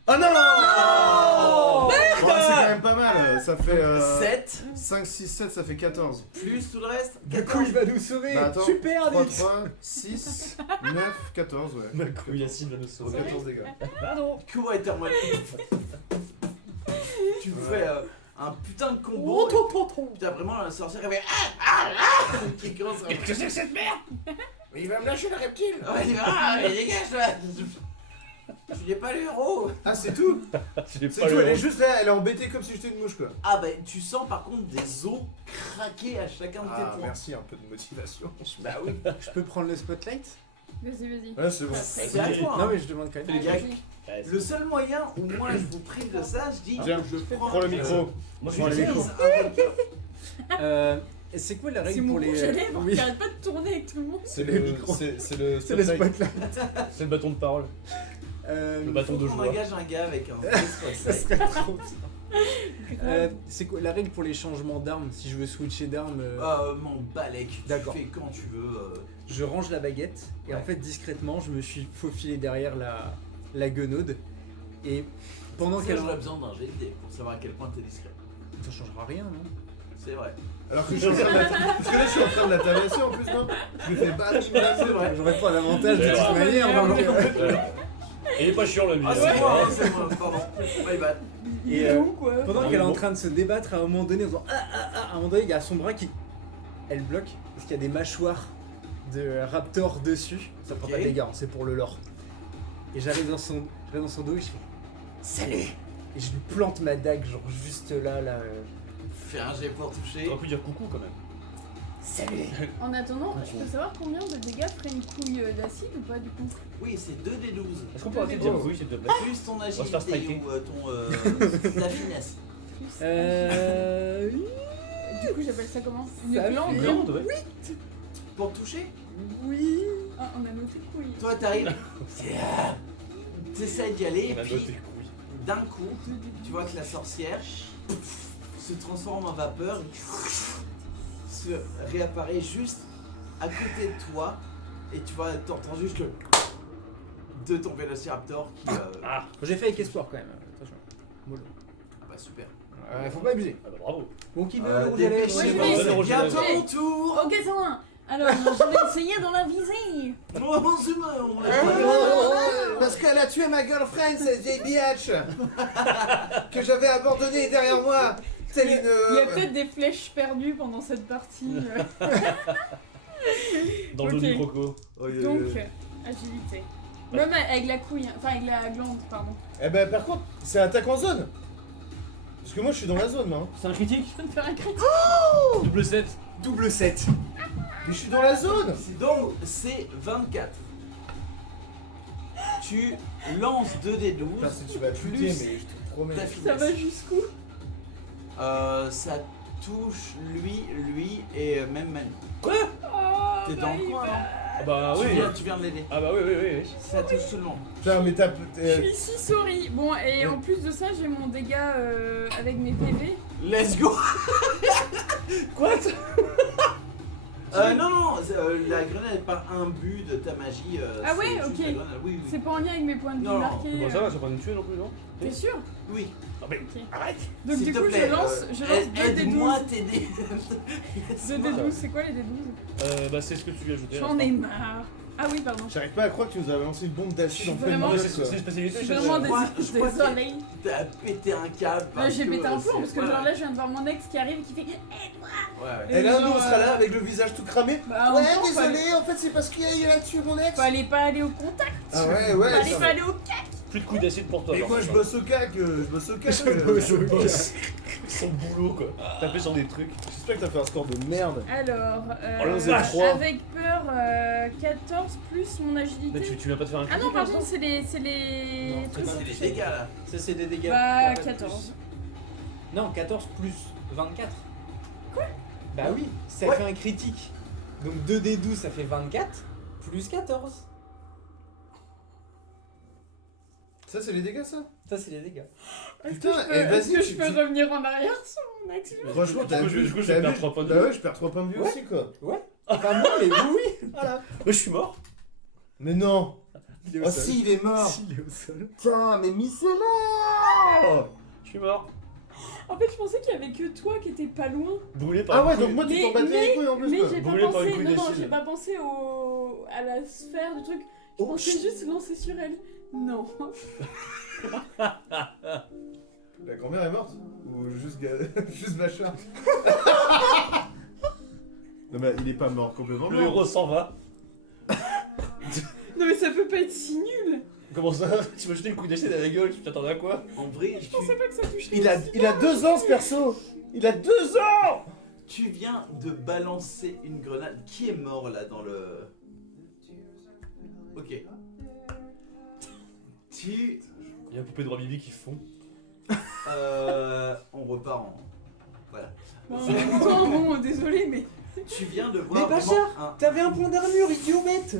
Oh non. Oh Bon, c'est quand même pas mal. Ça fait 7 5, 6, 7, ça fait 14. plus tout le reste. Du coup, il va nous sauver. Bah, attends. Super, 3, Nix. 3, 6, 9, 14, ouais. Ma couille, Yacine va nous Sur sauver. 14 dégâts. Pardon. Comment est thermal. Tu me fais un putain de Oh, combo. Putain, vraiment, la sorcière elle fait qui commence à. Qu'est-ce que c'est que cette merde? Mais il va me lâcher le reptile. Ouais, il dit, mais dégage là. Tu n'es pas le héros. Ah, c'est tout. J'ai C'est pas tout, le elle est nom. juste là, elle est embêtée comme si j'étais une mouche quoi. Ah bah tu sens par contre des os craquer à chacun de tes Ah, points. merci, un peu de motivation. Bah oui. Je peux prendre le spotlight? Vas-y. Ouais, c'est bon. C'est à toi. Non, Hein. mais je demande quand même. Fais les gars. Vas-y. Ouais, Le seul moyen où moi je vous prive de ça, je dis Tiens, je Prends le micro. Moi, je Prends le suis micro. C'est quoi la C'est règle mon pour les. rouge à lèvres Oui, qui arrête pas de tourner avec tout le monde. C'est Le le micro. C'est le c'est le spotlight. spotlight. C'est le bâton de parole. Le bâton de On joie. engage un gars avec un Ça serait trop bien. C'est quoi la règle pour les changements d'armes? Si je veux switcher d'arme, M'en balèque, tu D'accord. fais quand tu veux. je range la baguette et en Ouais. fait discrètement je me suis faufilé derrière la guenaude et pendant Ça, qu'elle j'aurais besoin d'un GD pour savoir à quel point t'es discret. ça changera rien non? C'est vrai. Alors que je suis en train de la... Parce que là, je suis en train de la tabasser en plus, non? Je lui fais bam, bim, bam. C'est vrai. J'aurais pas d'avantage de Ouais. toute manière. donc, Il est pas chiant le Ah, c'est moi, hein, c'est moi, pardon. My bad. Et quoi. pendant Ah, qu'elle est en bon. train de se débattre, à un moment donné, en faisant à un moment donné, il y a son bras qui. Elle bloque, parce qu'il y a des mâchoires de raptor dessus. Ça prend Ok. pas de dégâts, hein, c'est pour le lore. Et j'arrive dans son dos et je fais Salut! Et je lui plante ma dague, genre juste là. Fais un jet pour toucher. T'aurais pu dire coucou quand même. Salut! En attendant, je peux savoir combien de dégâts ferait une couille d'acide ou pas du coup? Oui, c'est 2d12. Est-ce qu'on peut arrêter de dire oui s'il te plaît? Plus ton va se faire agilité striker. ou ta finesse. Plus. Du coup, j'appelle ça comment? Une Ça glande? fait- Glande, ouais. Pour toucher, Oui! Ah, on a noté couille. toi t'arrives. T'essayes d'y aller et On a puis noté couille. d'un coup, tu vois que la sorcière se transforme en vapeur et se réapparaît juste à côté de toi et tu vois, t'entends juste le de ton vélociraptor qui Ah, J'ai fait avec espoir quand même, attention. Mollo. bah super. Faut pas abuser. ah bah bravo. Bon, qui veut le rouge à lèvres? Dépêchez-vous, Ouais, je vais c'est essayer. bientôt Ouais. mon tour. Ok, ça va. Alors, je vais essayer d'en la viser. Oh, c'est moi, on l'a Parce qu'elle a tué ma girlfriend, cette vieille biatch que j'avais abandonnée derrière moi. Telle Il y a une. peut-être des flèches perdues pendant cette partie. Dans le dos Ok. du croco. Donc, agilité. Même avec la couille, enfin avec la glande, pardon. Eh ben, par contre, c'est attaque en zone. Parce que moi, je suis dans la zone, là. hein. C'est un critique? Je peux te faire un critique. Double 7. Double 7. Mais je suis dans la zone. Donc c'est 24. Tu lances 2d12. Putain, si tu vas Plus buter, mais je te promets. ta Ça finesse. va jusqu'où? Ça touche lui et même Manu. Oh, T'es dans le coin, non? Ah bah oui. Tu viens de l'aider. Ah bah oui. Ça touche tout le monde. Putain, mais t'as. Je suis si sorry. Bon, et en plus de ça, j'ai mon dégât avec mes PV. Let's go. Quoi? Non, la grenade n'est pas un but de ta magie. Ah c'est ouais, juste ok. la grenade. Oui, C'est pas en lien avec mes points de vie Non, non, marqués. Bon ça va, ça va pas nous tuer non plus, non? T'es sûr? Oui. Ah mais Ok. arrête! Donc S'il du te coup, plaît, je lance 2 aide-moi à D12. t'aider. 2 D12, c'est quoi les D12? Bah c'est ce que tu lui as ajouté. J'en ai marre. Ah oui, pardon. J'arrive pas à croire que tu nous avais lancé une bombe d'acide en pleine Vraiment, Ouais, gueule, c'est quoi. une spécialité. Je suis chez vraiment eux. Je crois que- désolée. T'as pété un câble. Là, parce j'ai que, pété un plomb parce que ouais, genre là, je viens de voir mon ex qui arrive et qui fait Ouais. Et là, genre, nous, on sera là avec le visage tout cramé. Bah, en Ouais, même temps, désolé, en fait, c'est parce qu'il a tué mon ex. fallait pas aller au contact. Ah ouais, ouais. Fallait ça pas va. aller au cac. Plus de coups d'acide pour toi. Mais genre, moi, je ça. bosse au cac, je bosse au cac. Son boulot quoi. Taper sur des trucs. J'espère que t'as fait un score de merde. Alors, Oh, là, 0-3. avec peur avoir 14 plus mon agilité. Mais tu viens pas de faire un Ah non, critique, pardon, l'instant c'est les Non, trucs. c'est C'est pas des dégâts là. Ça, c'est des dégâts. Bah, T'as pas de 14. plus. Non, 14 plus 24. Quoi? Bah oui, ça Ouais. fait un critique. Donc 2d12, ça fait 24, plus 14. Ça, c'est les dégâts, ça? Ça, c'est les dégâts. Est-ce Putain, que je peux, et vas-y, est-ce que je tu- peux tu- revenir en arrière sur mon action? Franchement, t'as coup, vu? je t'as perds vu 3 points de Bah vie. ouais, je perds 3 points de vie Ouais. aussi, quoi. Pas moi, mais oui. Voilà. Mais je suis mort. Mais non! Il est au Ah sol. si, il est mort! Si, il est au sol. Putain, mais Micella! Je suis mort. En fait, je pensais qu'il y avait que toi qui étais pas loin. Brûlé par Ah une ouais, couille. donc moi, tu Mais- t'en battais les couilles en plus, Mais quoi. j'ai pas Brûlé par une pensé, couille non, non, d'acide. j'ai pas pensé à la sphère du truc. Je Oh, pensais shit. juste lancer sur elle. Non. La grand-mère est morte? Ou juste, juste Bachar? Non mais il est pas mort complètement Le mort. héros s'en va. Non mais ça peut pas être si nul. Comment ça? Tu m'as jeté une couille d'acide à la gueule, tu t'attendais à quoi? En vrai, Je pensais pas que ça toucherait. Il a 2 ans ce perso! Il a 2 ans! tu viens de balancer une grenade. Qui est mort là dans le. Ok. Tu. Il y a une poupée de roi Bibi qui fond. On repart en. Voilà. Bon, désolé, mais. Tu viens de voir. Mais vraiment Bachar, t'avais un point d'armure, idiot bête.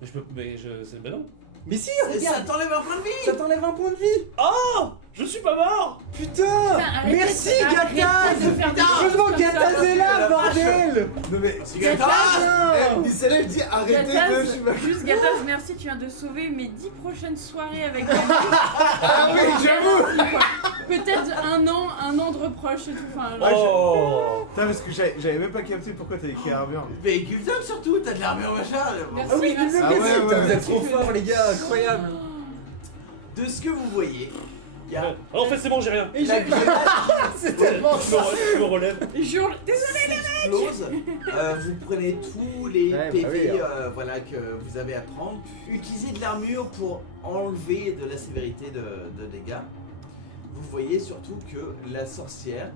Mais je peux. Mais je. C'est. Bah non. Mais si, Ça regarde, t'enlève un point de vie. ça t'enlève un point de vie. Oh! Je suis pas mort! Putain, arrêtez merci de- arrêtez Gataz. de faire des choses Heureusement comme ça. Gataz est là, bordel. Non mais. Putain. Micella, il dit arrêtez de. Gataz, Je sais pas- juste Gataz, merci, tu viens de sauver mes 10 prochaines soirées avec moi. Ah oui, j'avoue! Peut-être un an de reproche et tout. Enfin, là, Oh! Putain, parce que j'avais même pas capté pourquoi t'avais écrit armure. Mais Gul'dan surtout, t'as de l'armure machin. Merci. Ah oui, merci. Gul'dan, Ah ouais, merci, ouais, putain, vous ouais. êtes trop forts les gars, incroyable. De ce que vous voyez, il y a. Ah, en fait, c'est bon, j'ai rien. Et La j'ai grenade c'est tellement Je me relève. Jure, désolé. explose. Vous prenez tous les Ouais, bah PV oui, voilà, que vous avez à prendre. Utilisez de l'armure pour enlever de la sévérité de dégâts. Vous voyez surtout que la sorcière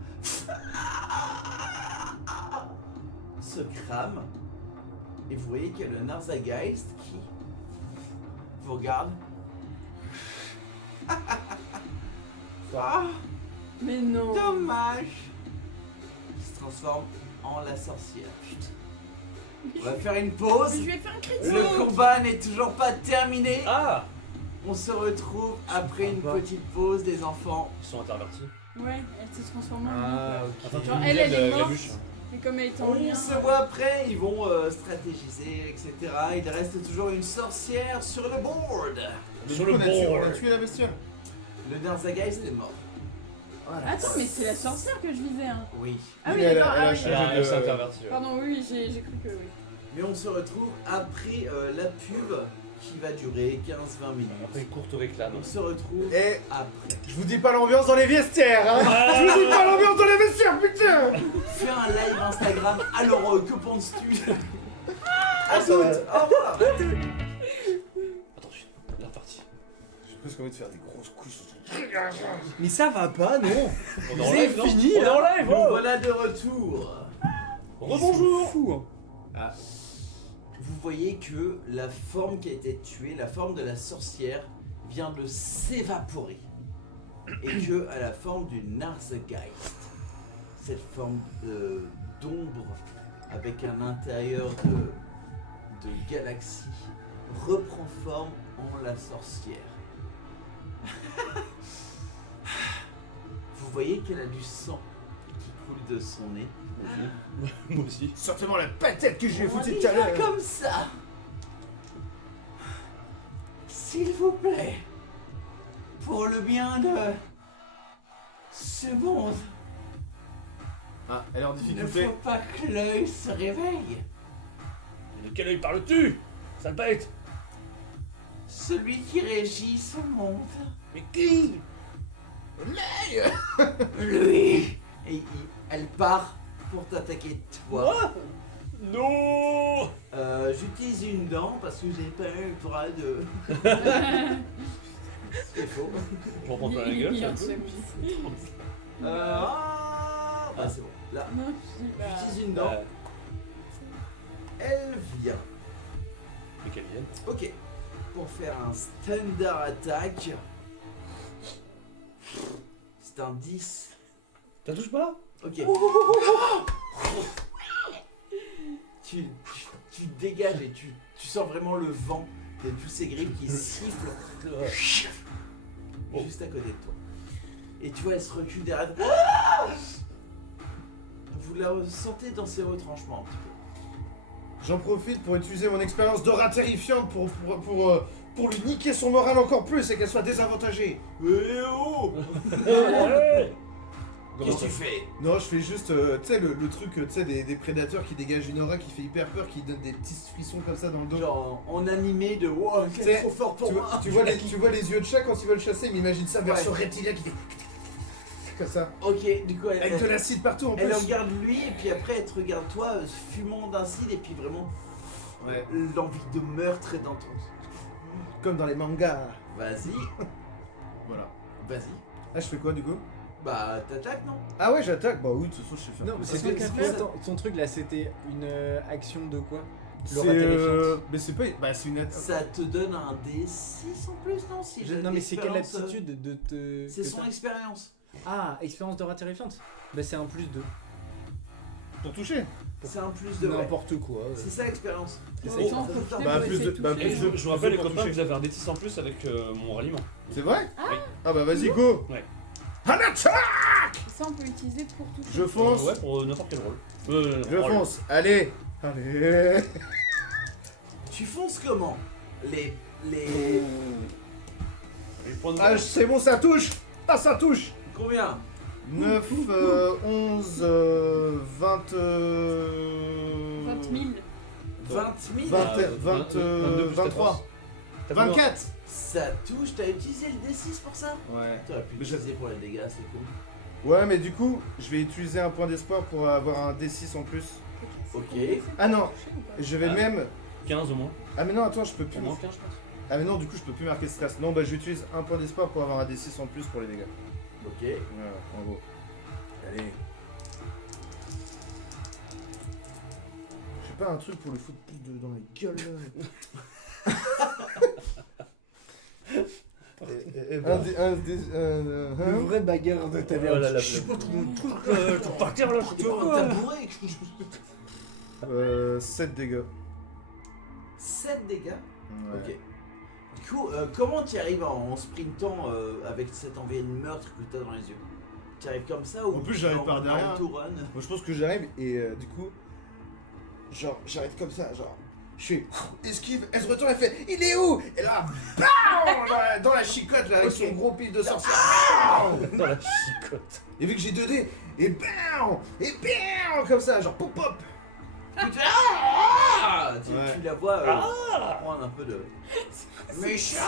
se crame. Et vous voyez qu'il y a le Narzageist qui vous regarde. Ah, Mais non. dommage. Il se transforme en la sorcière. On va faire une pause. Je vais faire un critique. Le combat n'est toujours pas terminé. Ah! On se retrouve après une comprends pas. petite pause, les enfants. Ils sont intervertis. Ouais, elle s'est transformée en Ah, loup, ok. Attends, Genre, tu elle, me elle disais est la morte. bûche. Et comme elle est en On lien. se voit après, ils vont stratégiser, etc. Il reste toujours une sorcière sur le board. Sur Du le coup, on a board. tué la bestiole. Le Narzageist est mort. Attends, mais c'est la sorcière que je visais. Hein. Oui. Ah Oui, oui, elle a- d'accord. elle a Ah, oui. changé. Elle s'est intervertie. ouais. Pardon, oui, j'ai cru que oui. Mais on se retrouve après la pub qui va durer 15-20 minutes. Après une courte réclame. On se retrouve Et après. je vous dis pas l'ambiance dans les vestiaires, hein! Je vous dis pas l'ambiance dans les vestiaires, putain! Fais un live Instagram. Alors, que penses-tu? À ça toutes. va. Au revoir. Attention, la partie. J'ai presque envie de faire des grosses couches sur ton. Mais ça va pas, non. On est en C'est live, non? fini, On est en là. live, Nous oh! voilà de retour. Rebonjour! Fou. Hein. Vous voyez que la forme qui a été tuée, la forme de la sorcière, vient de s'évaporer. Et que à la forme du Narzageist, cette forme d'ombre avec un intérieur de galaxie, reprend forme en la sorcière. Vous voyez qu'elle a du sang qui coule de son nez. Moi aussi. Certainement la patate que j'ai On foutue y tout à va l'heure! comme ça. S'il vous plaît, pour le bien de ce monde, Ah, elle est en il ne difficulté. faut pas que l'œil se réveille. De quel œil parles-tu? Sale bête! Celui qui régit ce monde. Mais qui? Lui. Et elle part pour t'attaquer toi. Moi? Non! J'utilise une dent parce que j'ai pas eu le droit de... C'est faux. Je reprends pas la gueule, Il y a ça un peut. seul. Ah, bah c'est bon. Là, Non, je sais pas. j'utilise une dent. Ouais. elle vient. Mais qu'elle vienne. Ok. Pour faire un standard attack. C'est un 10. T'as touche pas? Ok. Tu dégages et tu sens vraiment le vent de tous ces griffes qui sifflent juste à côté de toi. Et tu vois, elle se recule derrière. Vous la sentez dans ses retranchements un petit peu. J'en profite pour utiliser mon expérience d'aura terrifiante pour lui niquer son moral encore plus et qu'elle soit désavantagée. Qu'est-ce que tu fais? Non, je fais juste, tu sais, le truc, tu sais, des prédateurs qui dégagent une aura qui fait hyper peur, qui donne des petits frissons comme ça dans le dos. Genre en animé de wow, Tu sais, c'est trop fort pour tu moi. tu vois les yeux de chat quand ils veulent chasser, mais imagine ça, version reptilien qui fait comme ça. Ok, du coup, Avec de l'acide partout en plus. elle regarde lui et puis après elle te regarde toi, fumant d'acide et puis vraiment Ouais. l'envie de meurtre est dans ton. Comme dans les mangas. Vas-y, Voilà. vas-y. Là, je fais quoi du coup? Bah t'attaques non? Ah ouais, j'attaque. Bah oui, de toute façon, je sais faire. Non, mais Parce c'était que quoi ton truc là? C'était une action de quoi? C'est L'aura terrifiante. mais c'est pas. Bah, c'est une. Ça te donne un D6 en plus non? Si j'ai Non, mais c'est quelle l'expérience, aptitude de te. C'est que son t'as expérience. Ah, expérience d'aura terrifiante. Bah, c'est un plus 2. Pour toucher. C'est un plus de. N'importe quoi. C'est ça l'expérience. C'est ça, Autant ça. en profiter Bah, pour plus essayer de- bah, toucher. Et plus je vous rappelle les pour copains, toucher. vous avez un D6 en plus avec mon ralliement. C'est vrai? Oui. Ah bah vas-y, go. Ouais. Un attaque. Ça, on peut l'utiliser pour toucher. Je fonce. Ouais, pour n'importe quel rôle. Je rôle. fonce. Allez. Allez. Tu fonces comment? Les. Les points de Ah, c'est bon, ça touche. Ah, ça touche. Combien? 9, 11, 20, 20 000. 20 000? 23. 24. Ça touche, t'as utilisé le D6 pour ça? Ouais. T'aurais pu Mais l'utiliser pour les dégâts, c'est cool. Ouais, mais du coup, je vais utiliser un point d'espoir pour avoir un D6 en plus. Ok. Ah non, je vais Ah. même. 15 au moins. Ah mais non, attends, je peux plus. Au moins 15, je pense. Ah mais non, du coup, je peux plus marquer stress. Non, bah j'utilise un point d'espoir pour avoir un D6 en plus pour les dégâts. Ok. Voilà, en gros. Allez. J'ai pas un truc pour le foutre plus dans les gueules là. Le vrai bagarre de ta Oh là là, Je sais pas trop. Faut partir là, Tu prends un tabouret. 7 dégâts. 7 dégâts. Ouais. Ok. Du coup, comment tu arrives en sprintant avec cette envie de meurtre que tu as dans les yeux? Tu arrives comme ça ou En plus, j'arrive par derrière. en tout run? Moi je pense que j'arrive et du coup, genre j'arrive comme ça, genre je fais esquive, elle se retourne, elle fait il est où? Et là, BAM dans la chicotte là avec Ok. son gros pile de sorcière. dans la chicotte. Et vu que j'ai 2 dés, et BAM comme ça, genre pop pop. Tu, Ouais. tu la vois prendre un peu de. Méchant.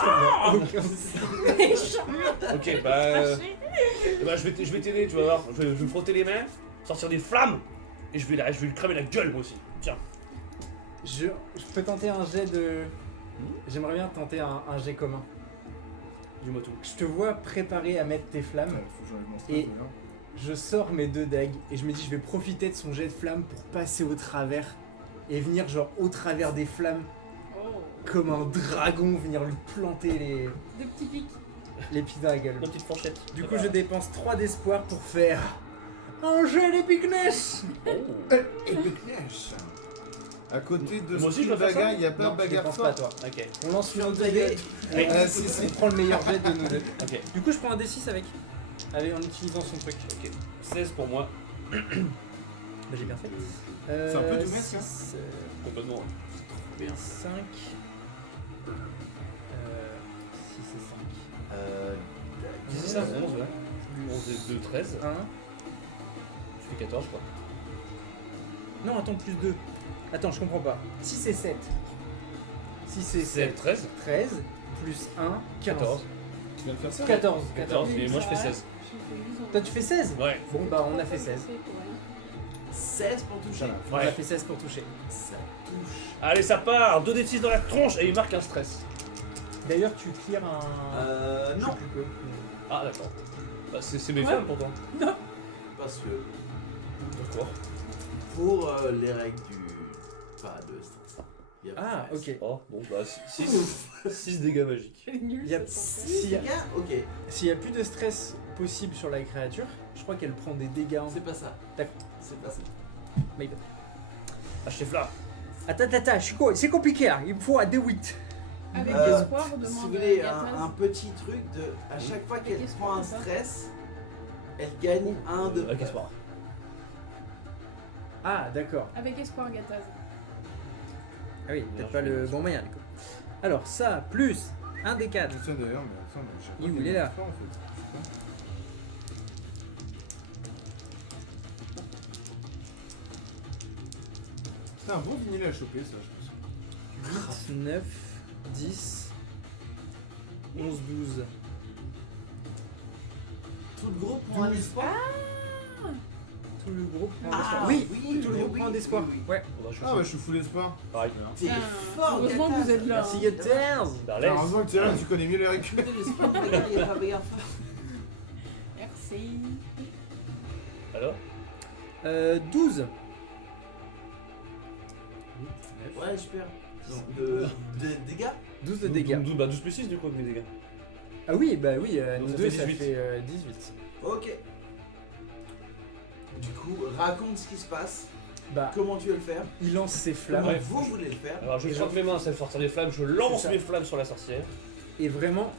Ok, bah je vais t'aider, tu vas voir. Je vais me frotter les mains, sortir des flammes, et je vais lui cramer la gueule moi aussi. Tiens. Je peux tenter un jet de. J'aimerais bien tenter un jet commun. Dis-moi tout. Je te vois préparé à mettre tes flammes. Faut que j'enlève mon Et- stress, déjà. Je sors mes 2 dagues et je me dis je vais profiter de son jet de flamme pour passer au travers et venir genre au travers des flammes Oh. comme un dragon, venir lui planter Deux petits pics. les pieds dans la gueule. Ma petite fourchette. Du coup je dépense 3 d'espoir pour faire un jet d'épicness. Et de neige. À côté de Moi aussi, ce je dois faire ça bagarre, il y a pas Non, de je bagarre dépense pas forte. toi. Ok. On lance une autre T'as dé. Mais- Ah, si, si. On prend le meilleur jet de nous deux. Ok. Du coup je prends un D6 avec. Allez, en utilisant son truc. Ok. 16 pour moi. Bah, j'ai bien fait. C'est un peu du mec, ça. 6, Complètement. Ouais. Bien. 5. 6 et 5. C'est ça, 11, ouais. 11 et 2, 13. 1. Tu fais 14, je crois. Non, attends, plus 2. Attends, je comprends pas. 6 et 7. 6 et 7, 7. 13, 13. Plus 1. 15. 14. Tu viens de faire ça? 14. 14, et moi je fais 16. Toi, tu fais 16. Ouais. Bon, bah, on a fait 16. 16 pour toucher. Voilà, on Ouais. a fait 16 pour toucher. Ça touche. Allez, ça part 2 d6 dans la tronche et il marque un stress. D'ailleurs, tu clears un. Je sais Non, plus quoi. Ah, d'accord. Bah, c'est mes Ouais. flammes pourtant. parce que D'accord. pour les règles Pas de stress. Y a pas Ah, de stress. ok. Oh, bon, bah 6 dégâts magiques. C'est nul. Il y a- ça, ça. Si- Les gars, ok, S'il y a plus de stress possible sur la créature, je crois qu'elle prend des dégâts en. c'est pas ça. D'accord. C'est pas ça. Mais- Ah, chef là. Attends, c'est compliqué là, il me faut un D8. Avec Euh, espoir, Si vous demande voulez Gattaz. un petit truc de. À chaque fois qu'elle Avec prend un espoir, stress, elle gagne un de. Avec espoir. Ah, d'accord. Avec espoir, Gattaz. Ah oui, peut-être pas le bon moyen du coup. Alors, ça, plus un des 4. Tiens d'ailleurs, mais attends, mais j'ai Il pas est gagné là. trois, en fait. C'est un bon vinyle à choper, ça, je pense. 9, 10, 11, 12. Tout le groupe prend un espoir. Tout le groupe prend un Ah, espoir. oui, tout le oui, groupe oui, prend un espoir. oui, oui. Ouais. On va Ah, bah, je suis full espoir. Pareil. T'es Ah, fort, heureusement que Gattaz. vous êtes là. Merci Gattaz. Darlès. Heureusement que tu es là, tu connais mieux les récup. Mettez l'espoir, regarde, il y a pas gaffe. Merci. Alors 12. Ouais, super. De dégâts. 12 de dégâts. 12 plus 6 du coup, mes dégâts. Ah oui, bah oui, Donc nous ça deux fait ça 18. fait 18. Ok. Du coup, raconte ce qui se passe. Bah, Comment tu veux le faire. il lance ses Comment flammes. Ouais. vous voulez le faire. Alors je Et frappe mes mains, ça fait sortir des flammes, je lance C'est ça. mes flammes sur la sorcière. Et vraiment,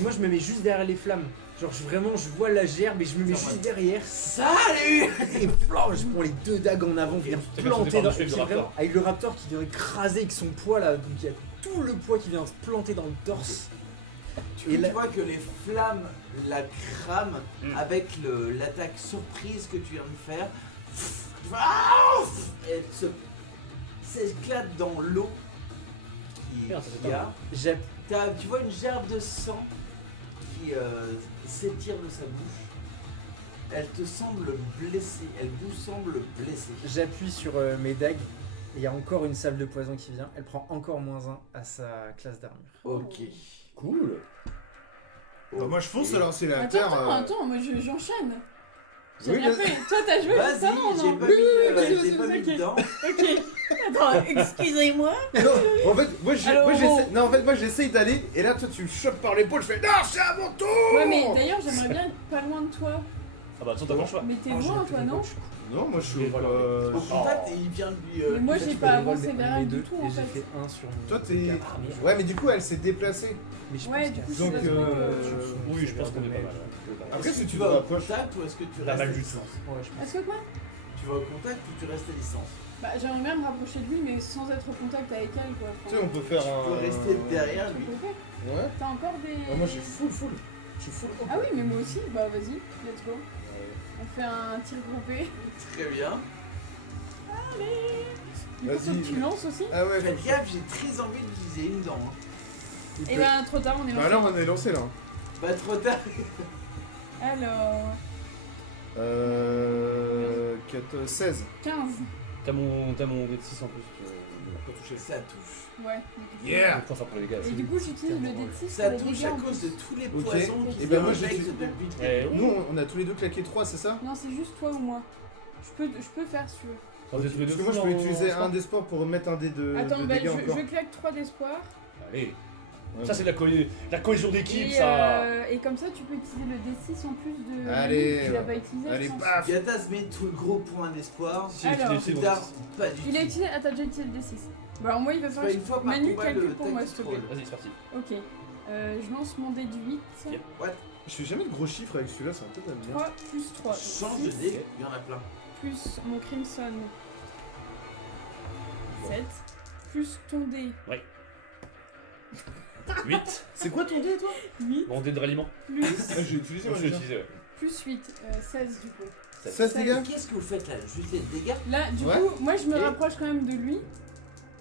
moi je me mets juste derrière les flammes. Genre vraiment, je vois la gerbe et je me mets C'est juste derrière. Salut. Et flan, je prends les deux dagues en avant, viens C'est planter par dans dessus avec le puis vraiment, raptor. avec le raptor qui vient écraser avec son poids là, donc il y a tout le poids qui vient se planter dans le torse. Et Et là, tu vois que les flammes la crament Mm. avec l'attaque surprise que tu viens de faire. Ah, elle s'éclate dans l'eau qui Merde, ça, c'est y pas a. j'ai- Tu vois une gerbe de sang qui s'étire de sa bouche. Elle te semble blessée. Elle vous semble blessée. j'appuie sur mes dagues. Et il y a encore une salve de poison qui vient. Elle prend encore -1 à sa classe d'armure. Ok. Cool. Bah, moi, je fonce alors, c'est la Attends, terre. attends, moi j'enchaîne. J'ai Oui, rien vas-y. fait. Toi t'as joué Vas-y, juste avant, j'ai non pas mis, ok, j'ai pas mis ok. dedans. Ok. Attends, excusez-moi. Non, en fait, moi, Alors, moi, bon. j'essaie. Non, en fait, moi, j'essaye d'aller, et là, toi, tu me chopes par l'épaule, je fais non, c'est à mon tour. Ouais, mais d'ailleurs, j'aimerais bien être pas loin de toi. Ah bah attends, t'as pas le choix. Mais t'es Oh, j'ai loin, plus toi, de non points, je suis con. Non, moi, je suis. Et voilà. Au contact et il vient lui. Mais moi, Là, j'ai tu pas peux les avancé voler vers les elle deux, du tout, et en j'ai fait. fait 1 sur mon. Toi, t'es. quatre. Ah, merde. Ouais, mais du coup, elle s'est déplacée. Mais je Ouais, pense du coup, qu'à c'est Donc, le truc, Oui, je pense qu'on est pas mal. Après, Est-ce si que tu tu vas vas au approcher. contact ou est-ce que tu Pas restes mal à du distance? Ouais, je pense. Est-ce que quoi Tu vas au contact ou tu restes à distance? Bah, j'aimerais bien me rapprocher de lui, mais sans être en contact avec elle, quoi. Tu sais, on peut faire Tu un. peux rester derrière lui. Ok. Ouais. T'as encore des. Ah, moi, j'ai full. Je suis full. Ah oui, mais moi aussi. Bah, vas-y, let's go. On fait un tir groupé. Très bien. Du coup, faut que Vas-y. tu lances aussi. Ah ouais, Faites gaffe, j'ai très envie de viser une dent. Hein. Et ben, trop tard, on est Bah lancé. là, on est lancé là. Bah trop tard. Alors. 16. 15. T'as mon D6 en plus. Pour toucher. Ça touche. Ouais. Yeah. Pour faire pour les dégâts. Et du coup, j'utilise le D6 Ça pour les touche dégâts à en cause plus. de tous les Ok. poisons qui Et ben moi, injectent j'ai- depuis le Eh, début. Nous, on a tous les deux claqué 3, c'est ça? Non, c'est juste toi ou moi. Je peux faire si tu veux. Vous êtes tous les deux Parce que moi, je full peux en utiliser sport. un d'espoir pour mettre un dé de Attends, bah, dégâts encore. je claque 3 d'espoir. Allez. Ouais, Ça c'est de la cohésion d'équipe Et, ça. et comme ça, tu peux utiliser le D6 en plus de. Allez, Tu l'as pas utilisé, je Allez, pense. paf. Gattaz met tout le gros point d'espoir. Si, Alors. il utilise Plus mon tard, D6. pas du Il a tout. utilisé. Ah, t'as déjà utilisé le D6. Bah, alors moi, il va C'est falloir pas une fois par Manu, combat calcule le pour moi, s'il te plaît. tech Vas-y, c'est parti. Ok. Je lance mon dé du 8. Yep. Je fais jamais de gros chiffres avec celui-là, c'est un peu de la merde. 3 plus 3. Change de dé, il y en a plein. Plus mon Crimson. 7. Plus ton dé. 8. C'est quoi ton dé, toi? 8. Mon dé de ralliement. Plus. Ah, j'ai utilisé Moi moi je l'ai déjà. utilisé, ouais. Plus 8. 16 du coup. 16 dégâts? Qu'est-ce que vous faites là? Juste les dégâts? Là, du Ouais. coup, moi je me Et- rapproche quand même de lui.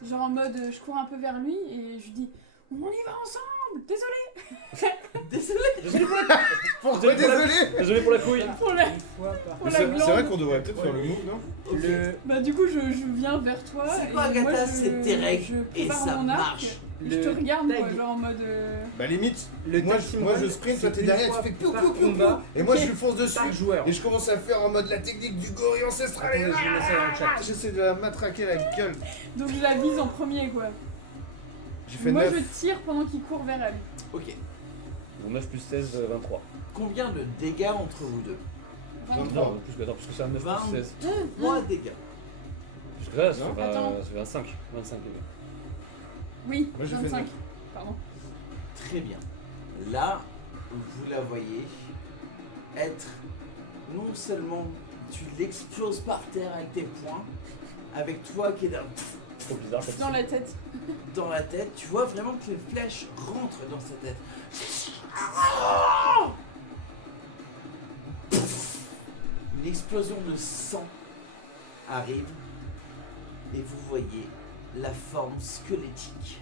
Genre en mode, je cours un peu vers lui et je lui dis on y va ensemble. Désolé Désolé. Désolé pour la Pourquoi désolé? Désolé pour la couille. pour la. Une fois par Pour Mais la C'est glande. c'est vrai qu'on devrait peut-être faire le move, non? Ok. Le... Bah du coup je viens vers toi. C'est et quoi, moi, Agatha? je- C'est tes règles je et prépare ça mon arc marche. Je te regarde, moi, tag- genre en mode. Bah limite, Le moi, tag team moi run, je sprint, toi c'est t'es une derrière, tu fois fais piou par piou piou combat, piou. Et moi Ok. je lui fonce dessus. par joueur. Et je commence à faire en mode la technique du gorille ancestral. Attendez, je vais mettre ça dans le chat. J'essaie de la matraquer la gueule. Donc je la vise en premier, quoi. J'ai fait Moi 9. je tire pendant qu'il court vers elle. Ok. Bon, 9 plus 16, 23. Combien de dégâts entre vous deux? 23. Non, plus que, attends, plus que ça, 9 20. plus 16. 3 dégâts. Plus que ça, ça Non. fait, Attends. ça fait 25. 25 dégâts. Oui, Moi, j'ai fait 25. neuf. Pardon. Très bien. Là, vous la voyez être non seulement tu l'exploses par terre avec tes poings, avec toi qui est Trop bizarre cette Dans la tête. dans la tête, tu vois vraiment que les flèches rentrent dans sa tête. Une explosion de sang arrive et vous voyez la forme squelettique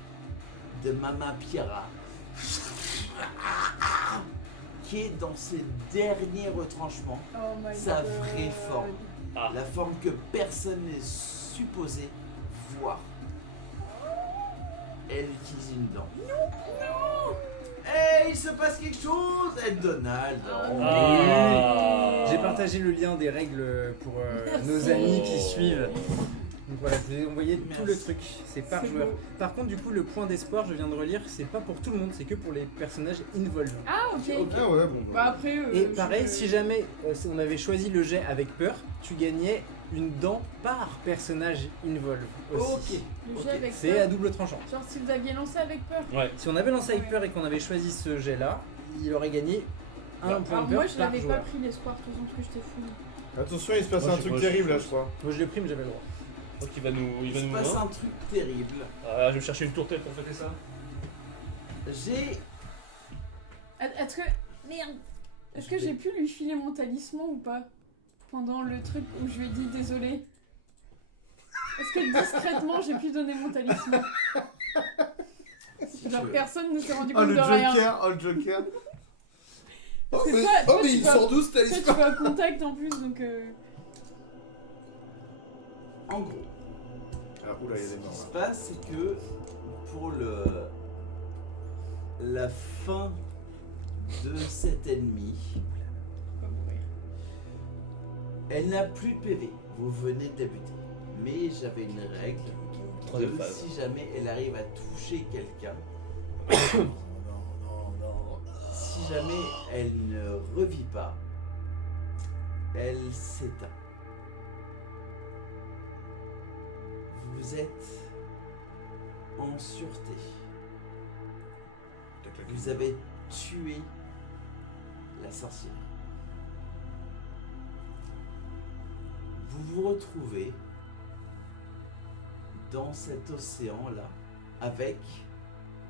de Mama Piera qui est dans ses derniers retranchements, Oh my Sa god. vraie forme. Ah. la forme que personne n'est supposé voir. Elle utilise une dent. Non. Hey, il se passe quelque chose, Ed Donald. Oh. Ah. J'ai partagé le lien des règles pour Merci. nos amis qui suivent. Donc voilà, je vous ai envoyé tout Merci. le truc, c'est par C'est joueur. beau. Par contre, du coup, le point d'espoir, je viens de relire, c'est pas pour tout le monde, c'est que pour les personnages involve. Ah, ok. Ah ouais, bon. Bah après. Et pareil, si jamais on avait choisi le jet avec peur, tu gagnais une dent par personnage involve aussi. Ok. Le Ok. jet avec C'est peur. à double tranchant. Genre si vous aviez lancé avec peur. Ouais. Si on avait lancé avec peur et qu'on avait choisi ce jet là, il aurait gagné un Alors, point Alors de peur moi je par l'avais joueur. pas pris l'espoir de toute façon parce que j'étais full. Attention, il se passe Moi, un j'ai- truc moi, j'ai- terrible là, je crois. Moi je l'ai pris mais j'avais le droit. Donc il va nous. Il Il va se nous passe hein. un truc terrible. Ah, je vais me chercher une tourtelle pour fêter ça. J'ai. Est-ce que. Merde. Est-ce que j'ai pu lui filer mon talisman ou pas? Pendant le truc où je lui ai dit désolé. Est-ce que discrètement j'ai pu donner mon talisman? Si Genre tu veux. personne ne s'est rendu Oh compte le de rien. Joker, oh le Joker. Parce Oh que mais, toi- oh, toi, mais tu il vas- sort d'où ce Toi tu talisman? vas à contact en plus donc. En gros, Ah, oula, il y a ce des qui morts se là. passe, c'est que pour la fin de cet ennemi, On va mourir. elle n'a plus de PV. Vous venez de débuter. Mais j'avais une règle. Troisième que phase. Si jamais elle arrive à toucher quelqu'un, si jamais elle ne revit pas, elle s'éteint. Vous êtes en sûreté. Vous avez tué la sorcière. Vous vous retrouvez dans cet océan-là avec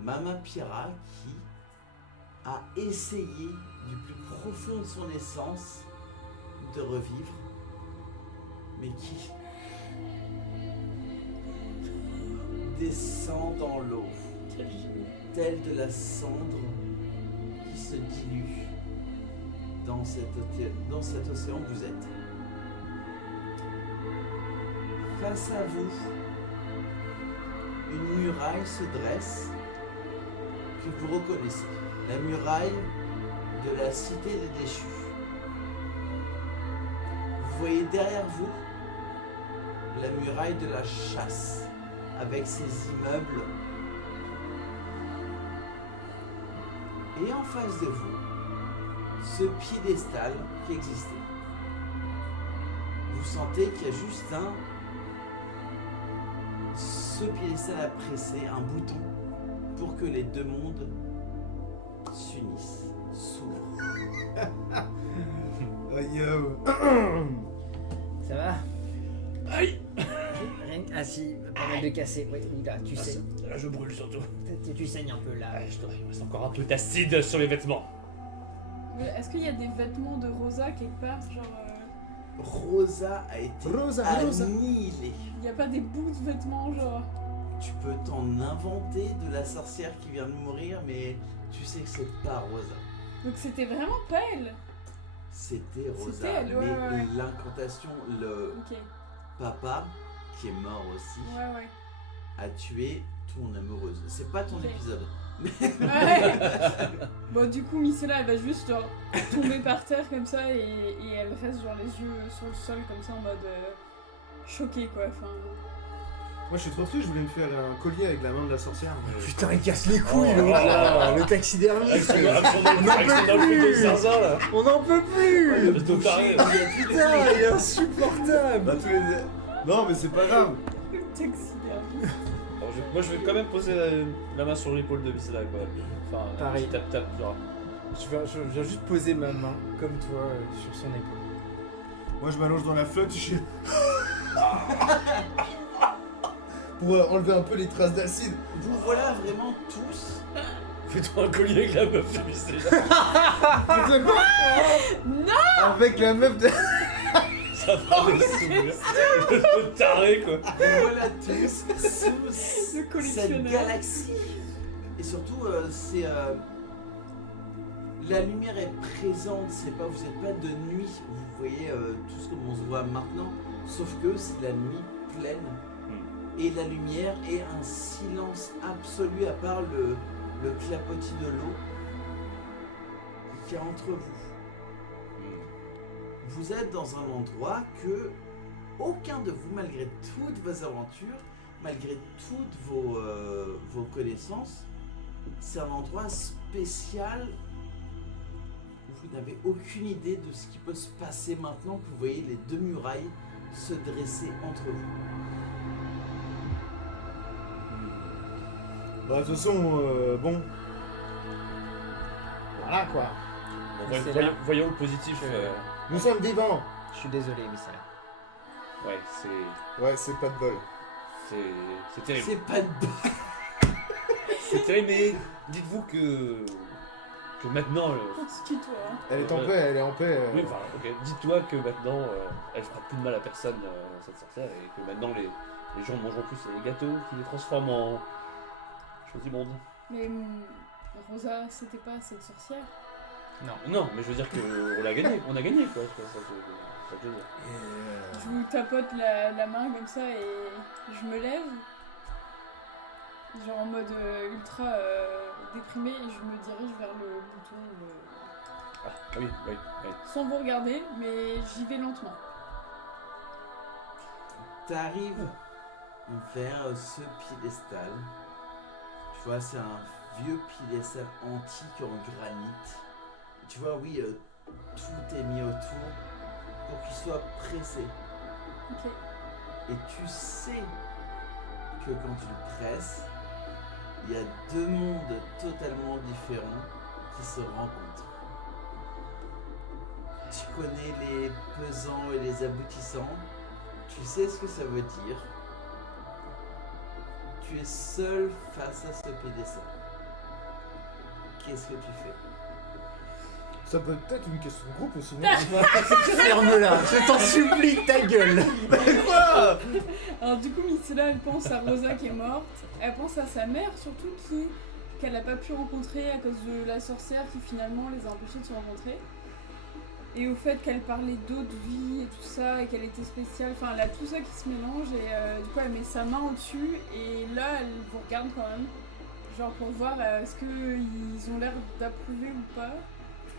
Mama Piera qui a essayé du plus profond de son essence de revivre, mais qui descend dans l'eau, telle de la cendre qui se dilue dans cet océan où vous êtes. Face à vous, une muraille se dresse que vous reconnaissez. La muraille de la cité des déchus. Vous voyez derrière vous la muraille de la chasse avec ses immeubles. Et en face de vous, ce piédestal qui existait. Vous sentez qu'il y a juste ce piédestal à presser, un bouton, pour que les deux mondes s'unissent, s'ouvrent. Oh yo. Ça va? Aïe. Ah si, pas mal de cassé. Oui, là, tu sais. Là, je brûle surtout. Tu saignes un peu là. Ah, il reste encore un peu d'acide sur les vêtements. Mais est-ce qu'il y a des vêtements de Rosa quelque part? Genre. Rosa a été Rosa. annihilée. Il n'y a pas des bouts de vêtements, genre. Tu peux t'en inventer de la sorcière qui vient de mourir, mais tu sais que c'est pas Rosa. Donc c'était vraiment pas elle. C'était Rosa. C'était elle, ouais, mais ouais. l'incantation, le Ok. papa, qui est mort aussi, Ouais, ouais. a tué ton amoureuse. C'est pas ton Ok. épisode. Ouais. Bon, du coup, Micella, elle va juste genre tomber par terre comme ça et elle reste genre les yeux sur le sol comme ça en mode choquée quoi. Enfin, Moi je suis trop triste, je voulais me faire un collier avec la main de la sorcière. Putain, il casse les couilles, Oh, l'autre, là. Le Avec taxidermiste. son de Zarzin là. On n'en peut plus. Espèce de taré. Putain, il est insupportable. Bah, tous les... Non mais c'est pas grave. taxidermie. Alors, moi je vais quand même poser la main sur l'épaule de Micella quoi. Enfin, Pareil. petit tap genre. Je viens juste poser ma main, comme toi, sur son épaule. Moi je m'allonge dans la flotte, je suis... Pour enlever un peu les traces d'acide. Vous voilà vraiment tous. Fais-toi un collier avec la meuf de Micella. Faites-le quoi Non. Avec la meuf de... Ça fera des souvenirs. Le taré quoi. Vous voilà tous sous Le cette collectionneur. galaxie. Et surtout, c'est la lumière est présente. C'est pas, vous n'êtes pas de nuit. Vous voyez tout ce qu'on se voit maintenant. Sauf que c'est la nuit pleine. Et la lumière est un silence absolu à part le clapotis de l'eau qu'il y a entre vous. Vous êtes dans un endroit que aucun de vous, malgré toutes vos aventures, malgré toutes vos connaissances, c'est un endroit spécial où vous n'avez aucune idée de ce qui peut se passer maintenant que vous voyez les deux murailles se dresser entre vous. Bah de toute façon, bon... Voilà quoi. Bon, C'est voyons, là. voyons le positif. Nous sommes vivants. Je suis désolé, Micella. Ouais, c'est. Ouais, c'est pas de bol. C'est terrible. C'est pas de C'est terrible, mais dites-vous que maintenant. On se tutoie. Hein. Elle est en paix, elle est en paix. Oui, enfin, ok. Dis-toi que maintenant, elle fera plus de mal à personne, cette sorcière, et que maintenant les gens ne mangeront plus les gâteaux qui les transforment en choses immondes. Mais Rosa, c'était pas cette sorcière. Non, mais je veux dire que on a gagné quoi. Ça veut dire. Je vous tapote la main comme ça et je me lève. Genre en mode ultra déprimé et je me dirige vers le bouton Ah oui. sans vous regarder, mais j'y vais lentement. T'arrives vers ce piédestal. Tu vois, c'est un vieux piédestal antique en granit. Tu vois, oui, tout est mis autour pour qu'il soit pressé. Ok. Et tu sais que quand tu le presses, il y a deux mondes totalement différents qui se rencontrent. Tu connais les pesants et les aboutissants. Tu sais ce que ça veut dire. Tu es seul face à ce pédestal. Qu'est-ce que tu fais? Ça peut être une question de groupe aussi, non? Ferme-la, je t'en supplie, ta gueule. Quoi? Alors du coup, Micella, elle pense à Rosa qui est morte. Elle pense à sa mère surtout qu'elle n'a pas pu rencontrer à cause de la sorcière qui finalement les a empêchés de se rencontrer. Et au fait qu'elle parlait d'autres vies et tout ça et qu'elle était spéciale. Enfin, elle a tout ça qui se mélange et du coup elle met sa main au-dessus et là elle vous regarde quand même. Genre pour voir est-ce qu'ils ont l'air d'approuver ou pas.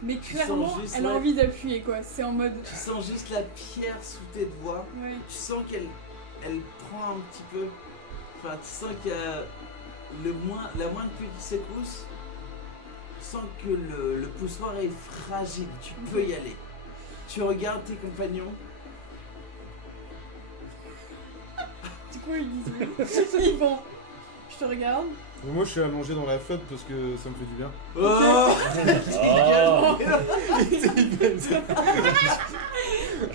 Mais clairement, juste, elle a ouais. envie d'appuyer quoi. C'est en mode... Tu sens juste la pierre sous tes doigts. Ouais. Tu sens qu'elle prend un petit peu. Enfin, tu sens qu'il y a la moindre petite secousse. Tu sens que le poussoir est fragile. Tu peux y aller. Tu regardes tes compagnons. Du coup ils disent oui. Ils vont... Je te regarde. Moi je suis allongé dans la flotte parce que ça me fait du bien. Oh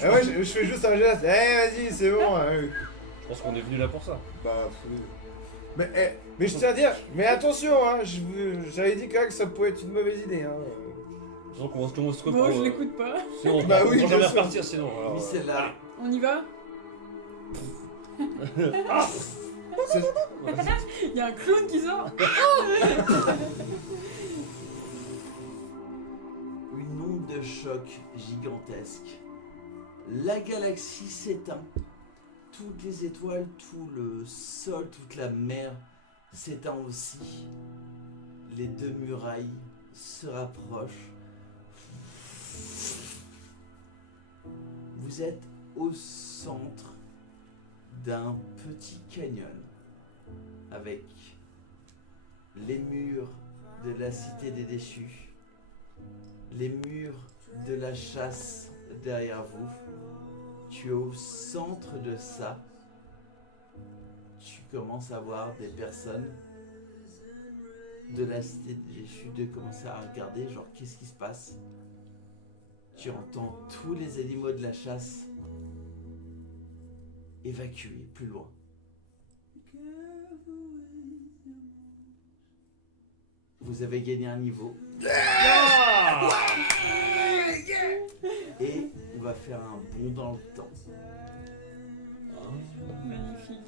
Ah ouais, je fais juste un geste. Vas-y, c'est bon. Je pense qu'on est venu là pour ça. Bah, mais je tiens à dire, mais attention, hein, j'avais dit quand même que ça pouvait être une mauvaise idée. Hein. Donc on se commence Bon, je l'écoute pas. Sinon, on Bah va oui, jamais bien sûr. repartir sinon. Alors, Oui, c'est là. On y va? Il y a un clown qui sort. Une onde de choc gigantesque. La galaxie s'éteint. Toutes les étoiles, tout le sol, toute la mer S'étend aussi. Les deux murailles se rapprochent. Vous êtes au centre d'un petit canyon avec les murs de la cité des déchus, les murs de la chasse derrière vous. Tu es au centre de ça. Tu commences à voir des personnes de la cité des déchus de commencer à regarder, genre qu'est-ce qui se passe. Tu entends tous les animaux de la chasse évacuer plus loin. Vous avez gagné un niveau Ah et on va faire un bond dans le temps. Magnifique.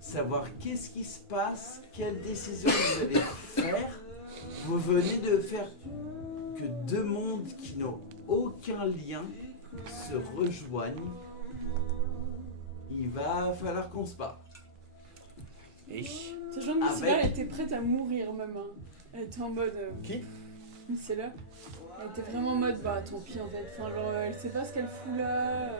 Savoir qu'est-ce qui se passe, quelle décision vous allez faire. Vous venez de faire que deux mondes qui n'ont aucun lien se rejoignent. Il va falloir qu'on se parle. Ces gens de Missela, Avec- elle était prête à mourir même. Hein. Elle était en mode. Qui Missela. Elle était vraiment en mode bah tant pis en fait. Enfin, genre, elle sait pas ce qu'elle fout là.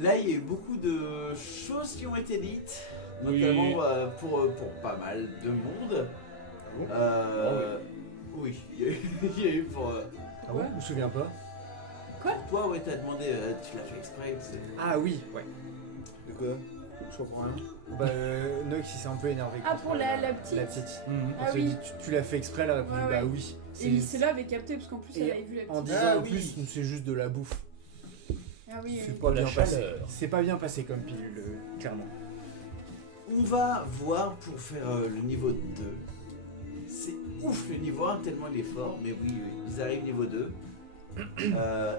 Là, il y a eu beaucoup de choses qui ont été dites, Oui. notamment pour pas mal de monde. bon Oui, il y a eu pour. Ah bon? Je me souviens pas. Toi, ouais, t'as demandé, tu l'as fait exprès. Ah oui, ouais. De quoi? Je comprends rien. Bah, Nox il s'est un peu énervé. Ah, contre pour la petite. La petite. Mhm. Ah On s'est oui. dit, tu l'as fait exprès, elle a répondu Ouais, bah ouais. oui. Et Missela avait capté parce qu'en plus elle Et avait vu la En petite. disant Ah en oui. plus, c'est juste de la bouffe. Ah oui, C'est oui. pas La bien passé. chaleur. C'est pas bien passé comme pilule, clairement. On va voir pour faire le niveau 2. C'est ouf le niveau 1 tellement il est fort, mais oui, ils arrivent niveau 2.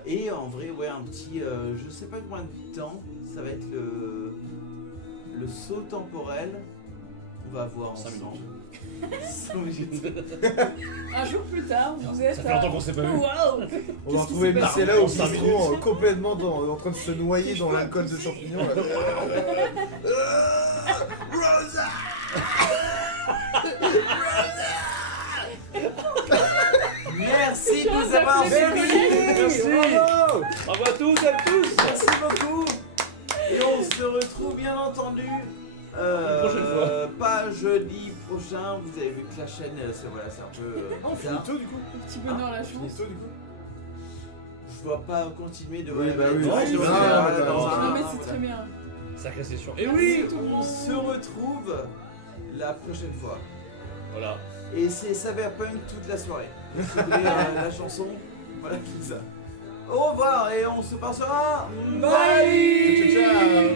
Et en vrai, ouais, un petit, je sais pas combien de temps, ça va être le saut temporel. On va voir 5 ensemble. 5 minutes. Un jour plus tard, vous êtes. Ça fait longtemps qu'on s'est pas vu. Waouh! On va Qu'est-ce qui retrouver s'est passé Missela au En 5 bistrot complètement en train de se noyer dans l'alcool de champignons. Là. Rosa. Merci de Genre, nous avoir j'appelais suivis. Merci. Bravo à tous et à tous. Merci beaucoup. Et on se retrouve bien entendu. prochaine fois. Pas jeudi prochain. Vous avez vu que la chaîne, c'est voilà, c'est un peu. On finit bizarre. tôt du coup. Petit bonheur la Finit chance. tôt du coup. Je dois pas continuer de. Oui, bah oui. Non, oui, c'est oui, vrai. oui, Non mais c'est très bien. Sacrée session. Et Et oui, Merci tout le on monde. se retrouve la prochaine fois. voilà. Et c'est Cyberpunk toute la soirée. Si vous voulez la chanson, voilà qui ça. Au revoir et on se passera. Ciao, ciao.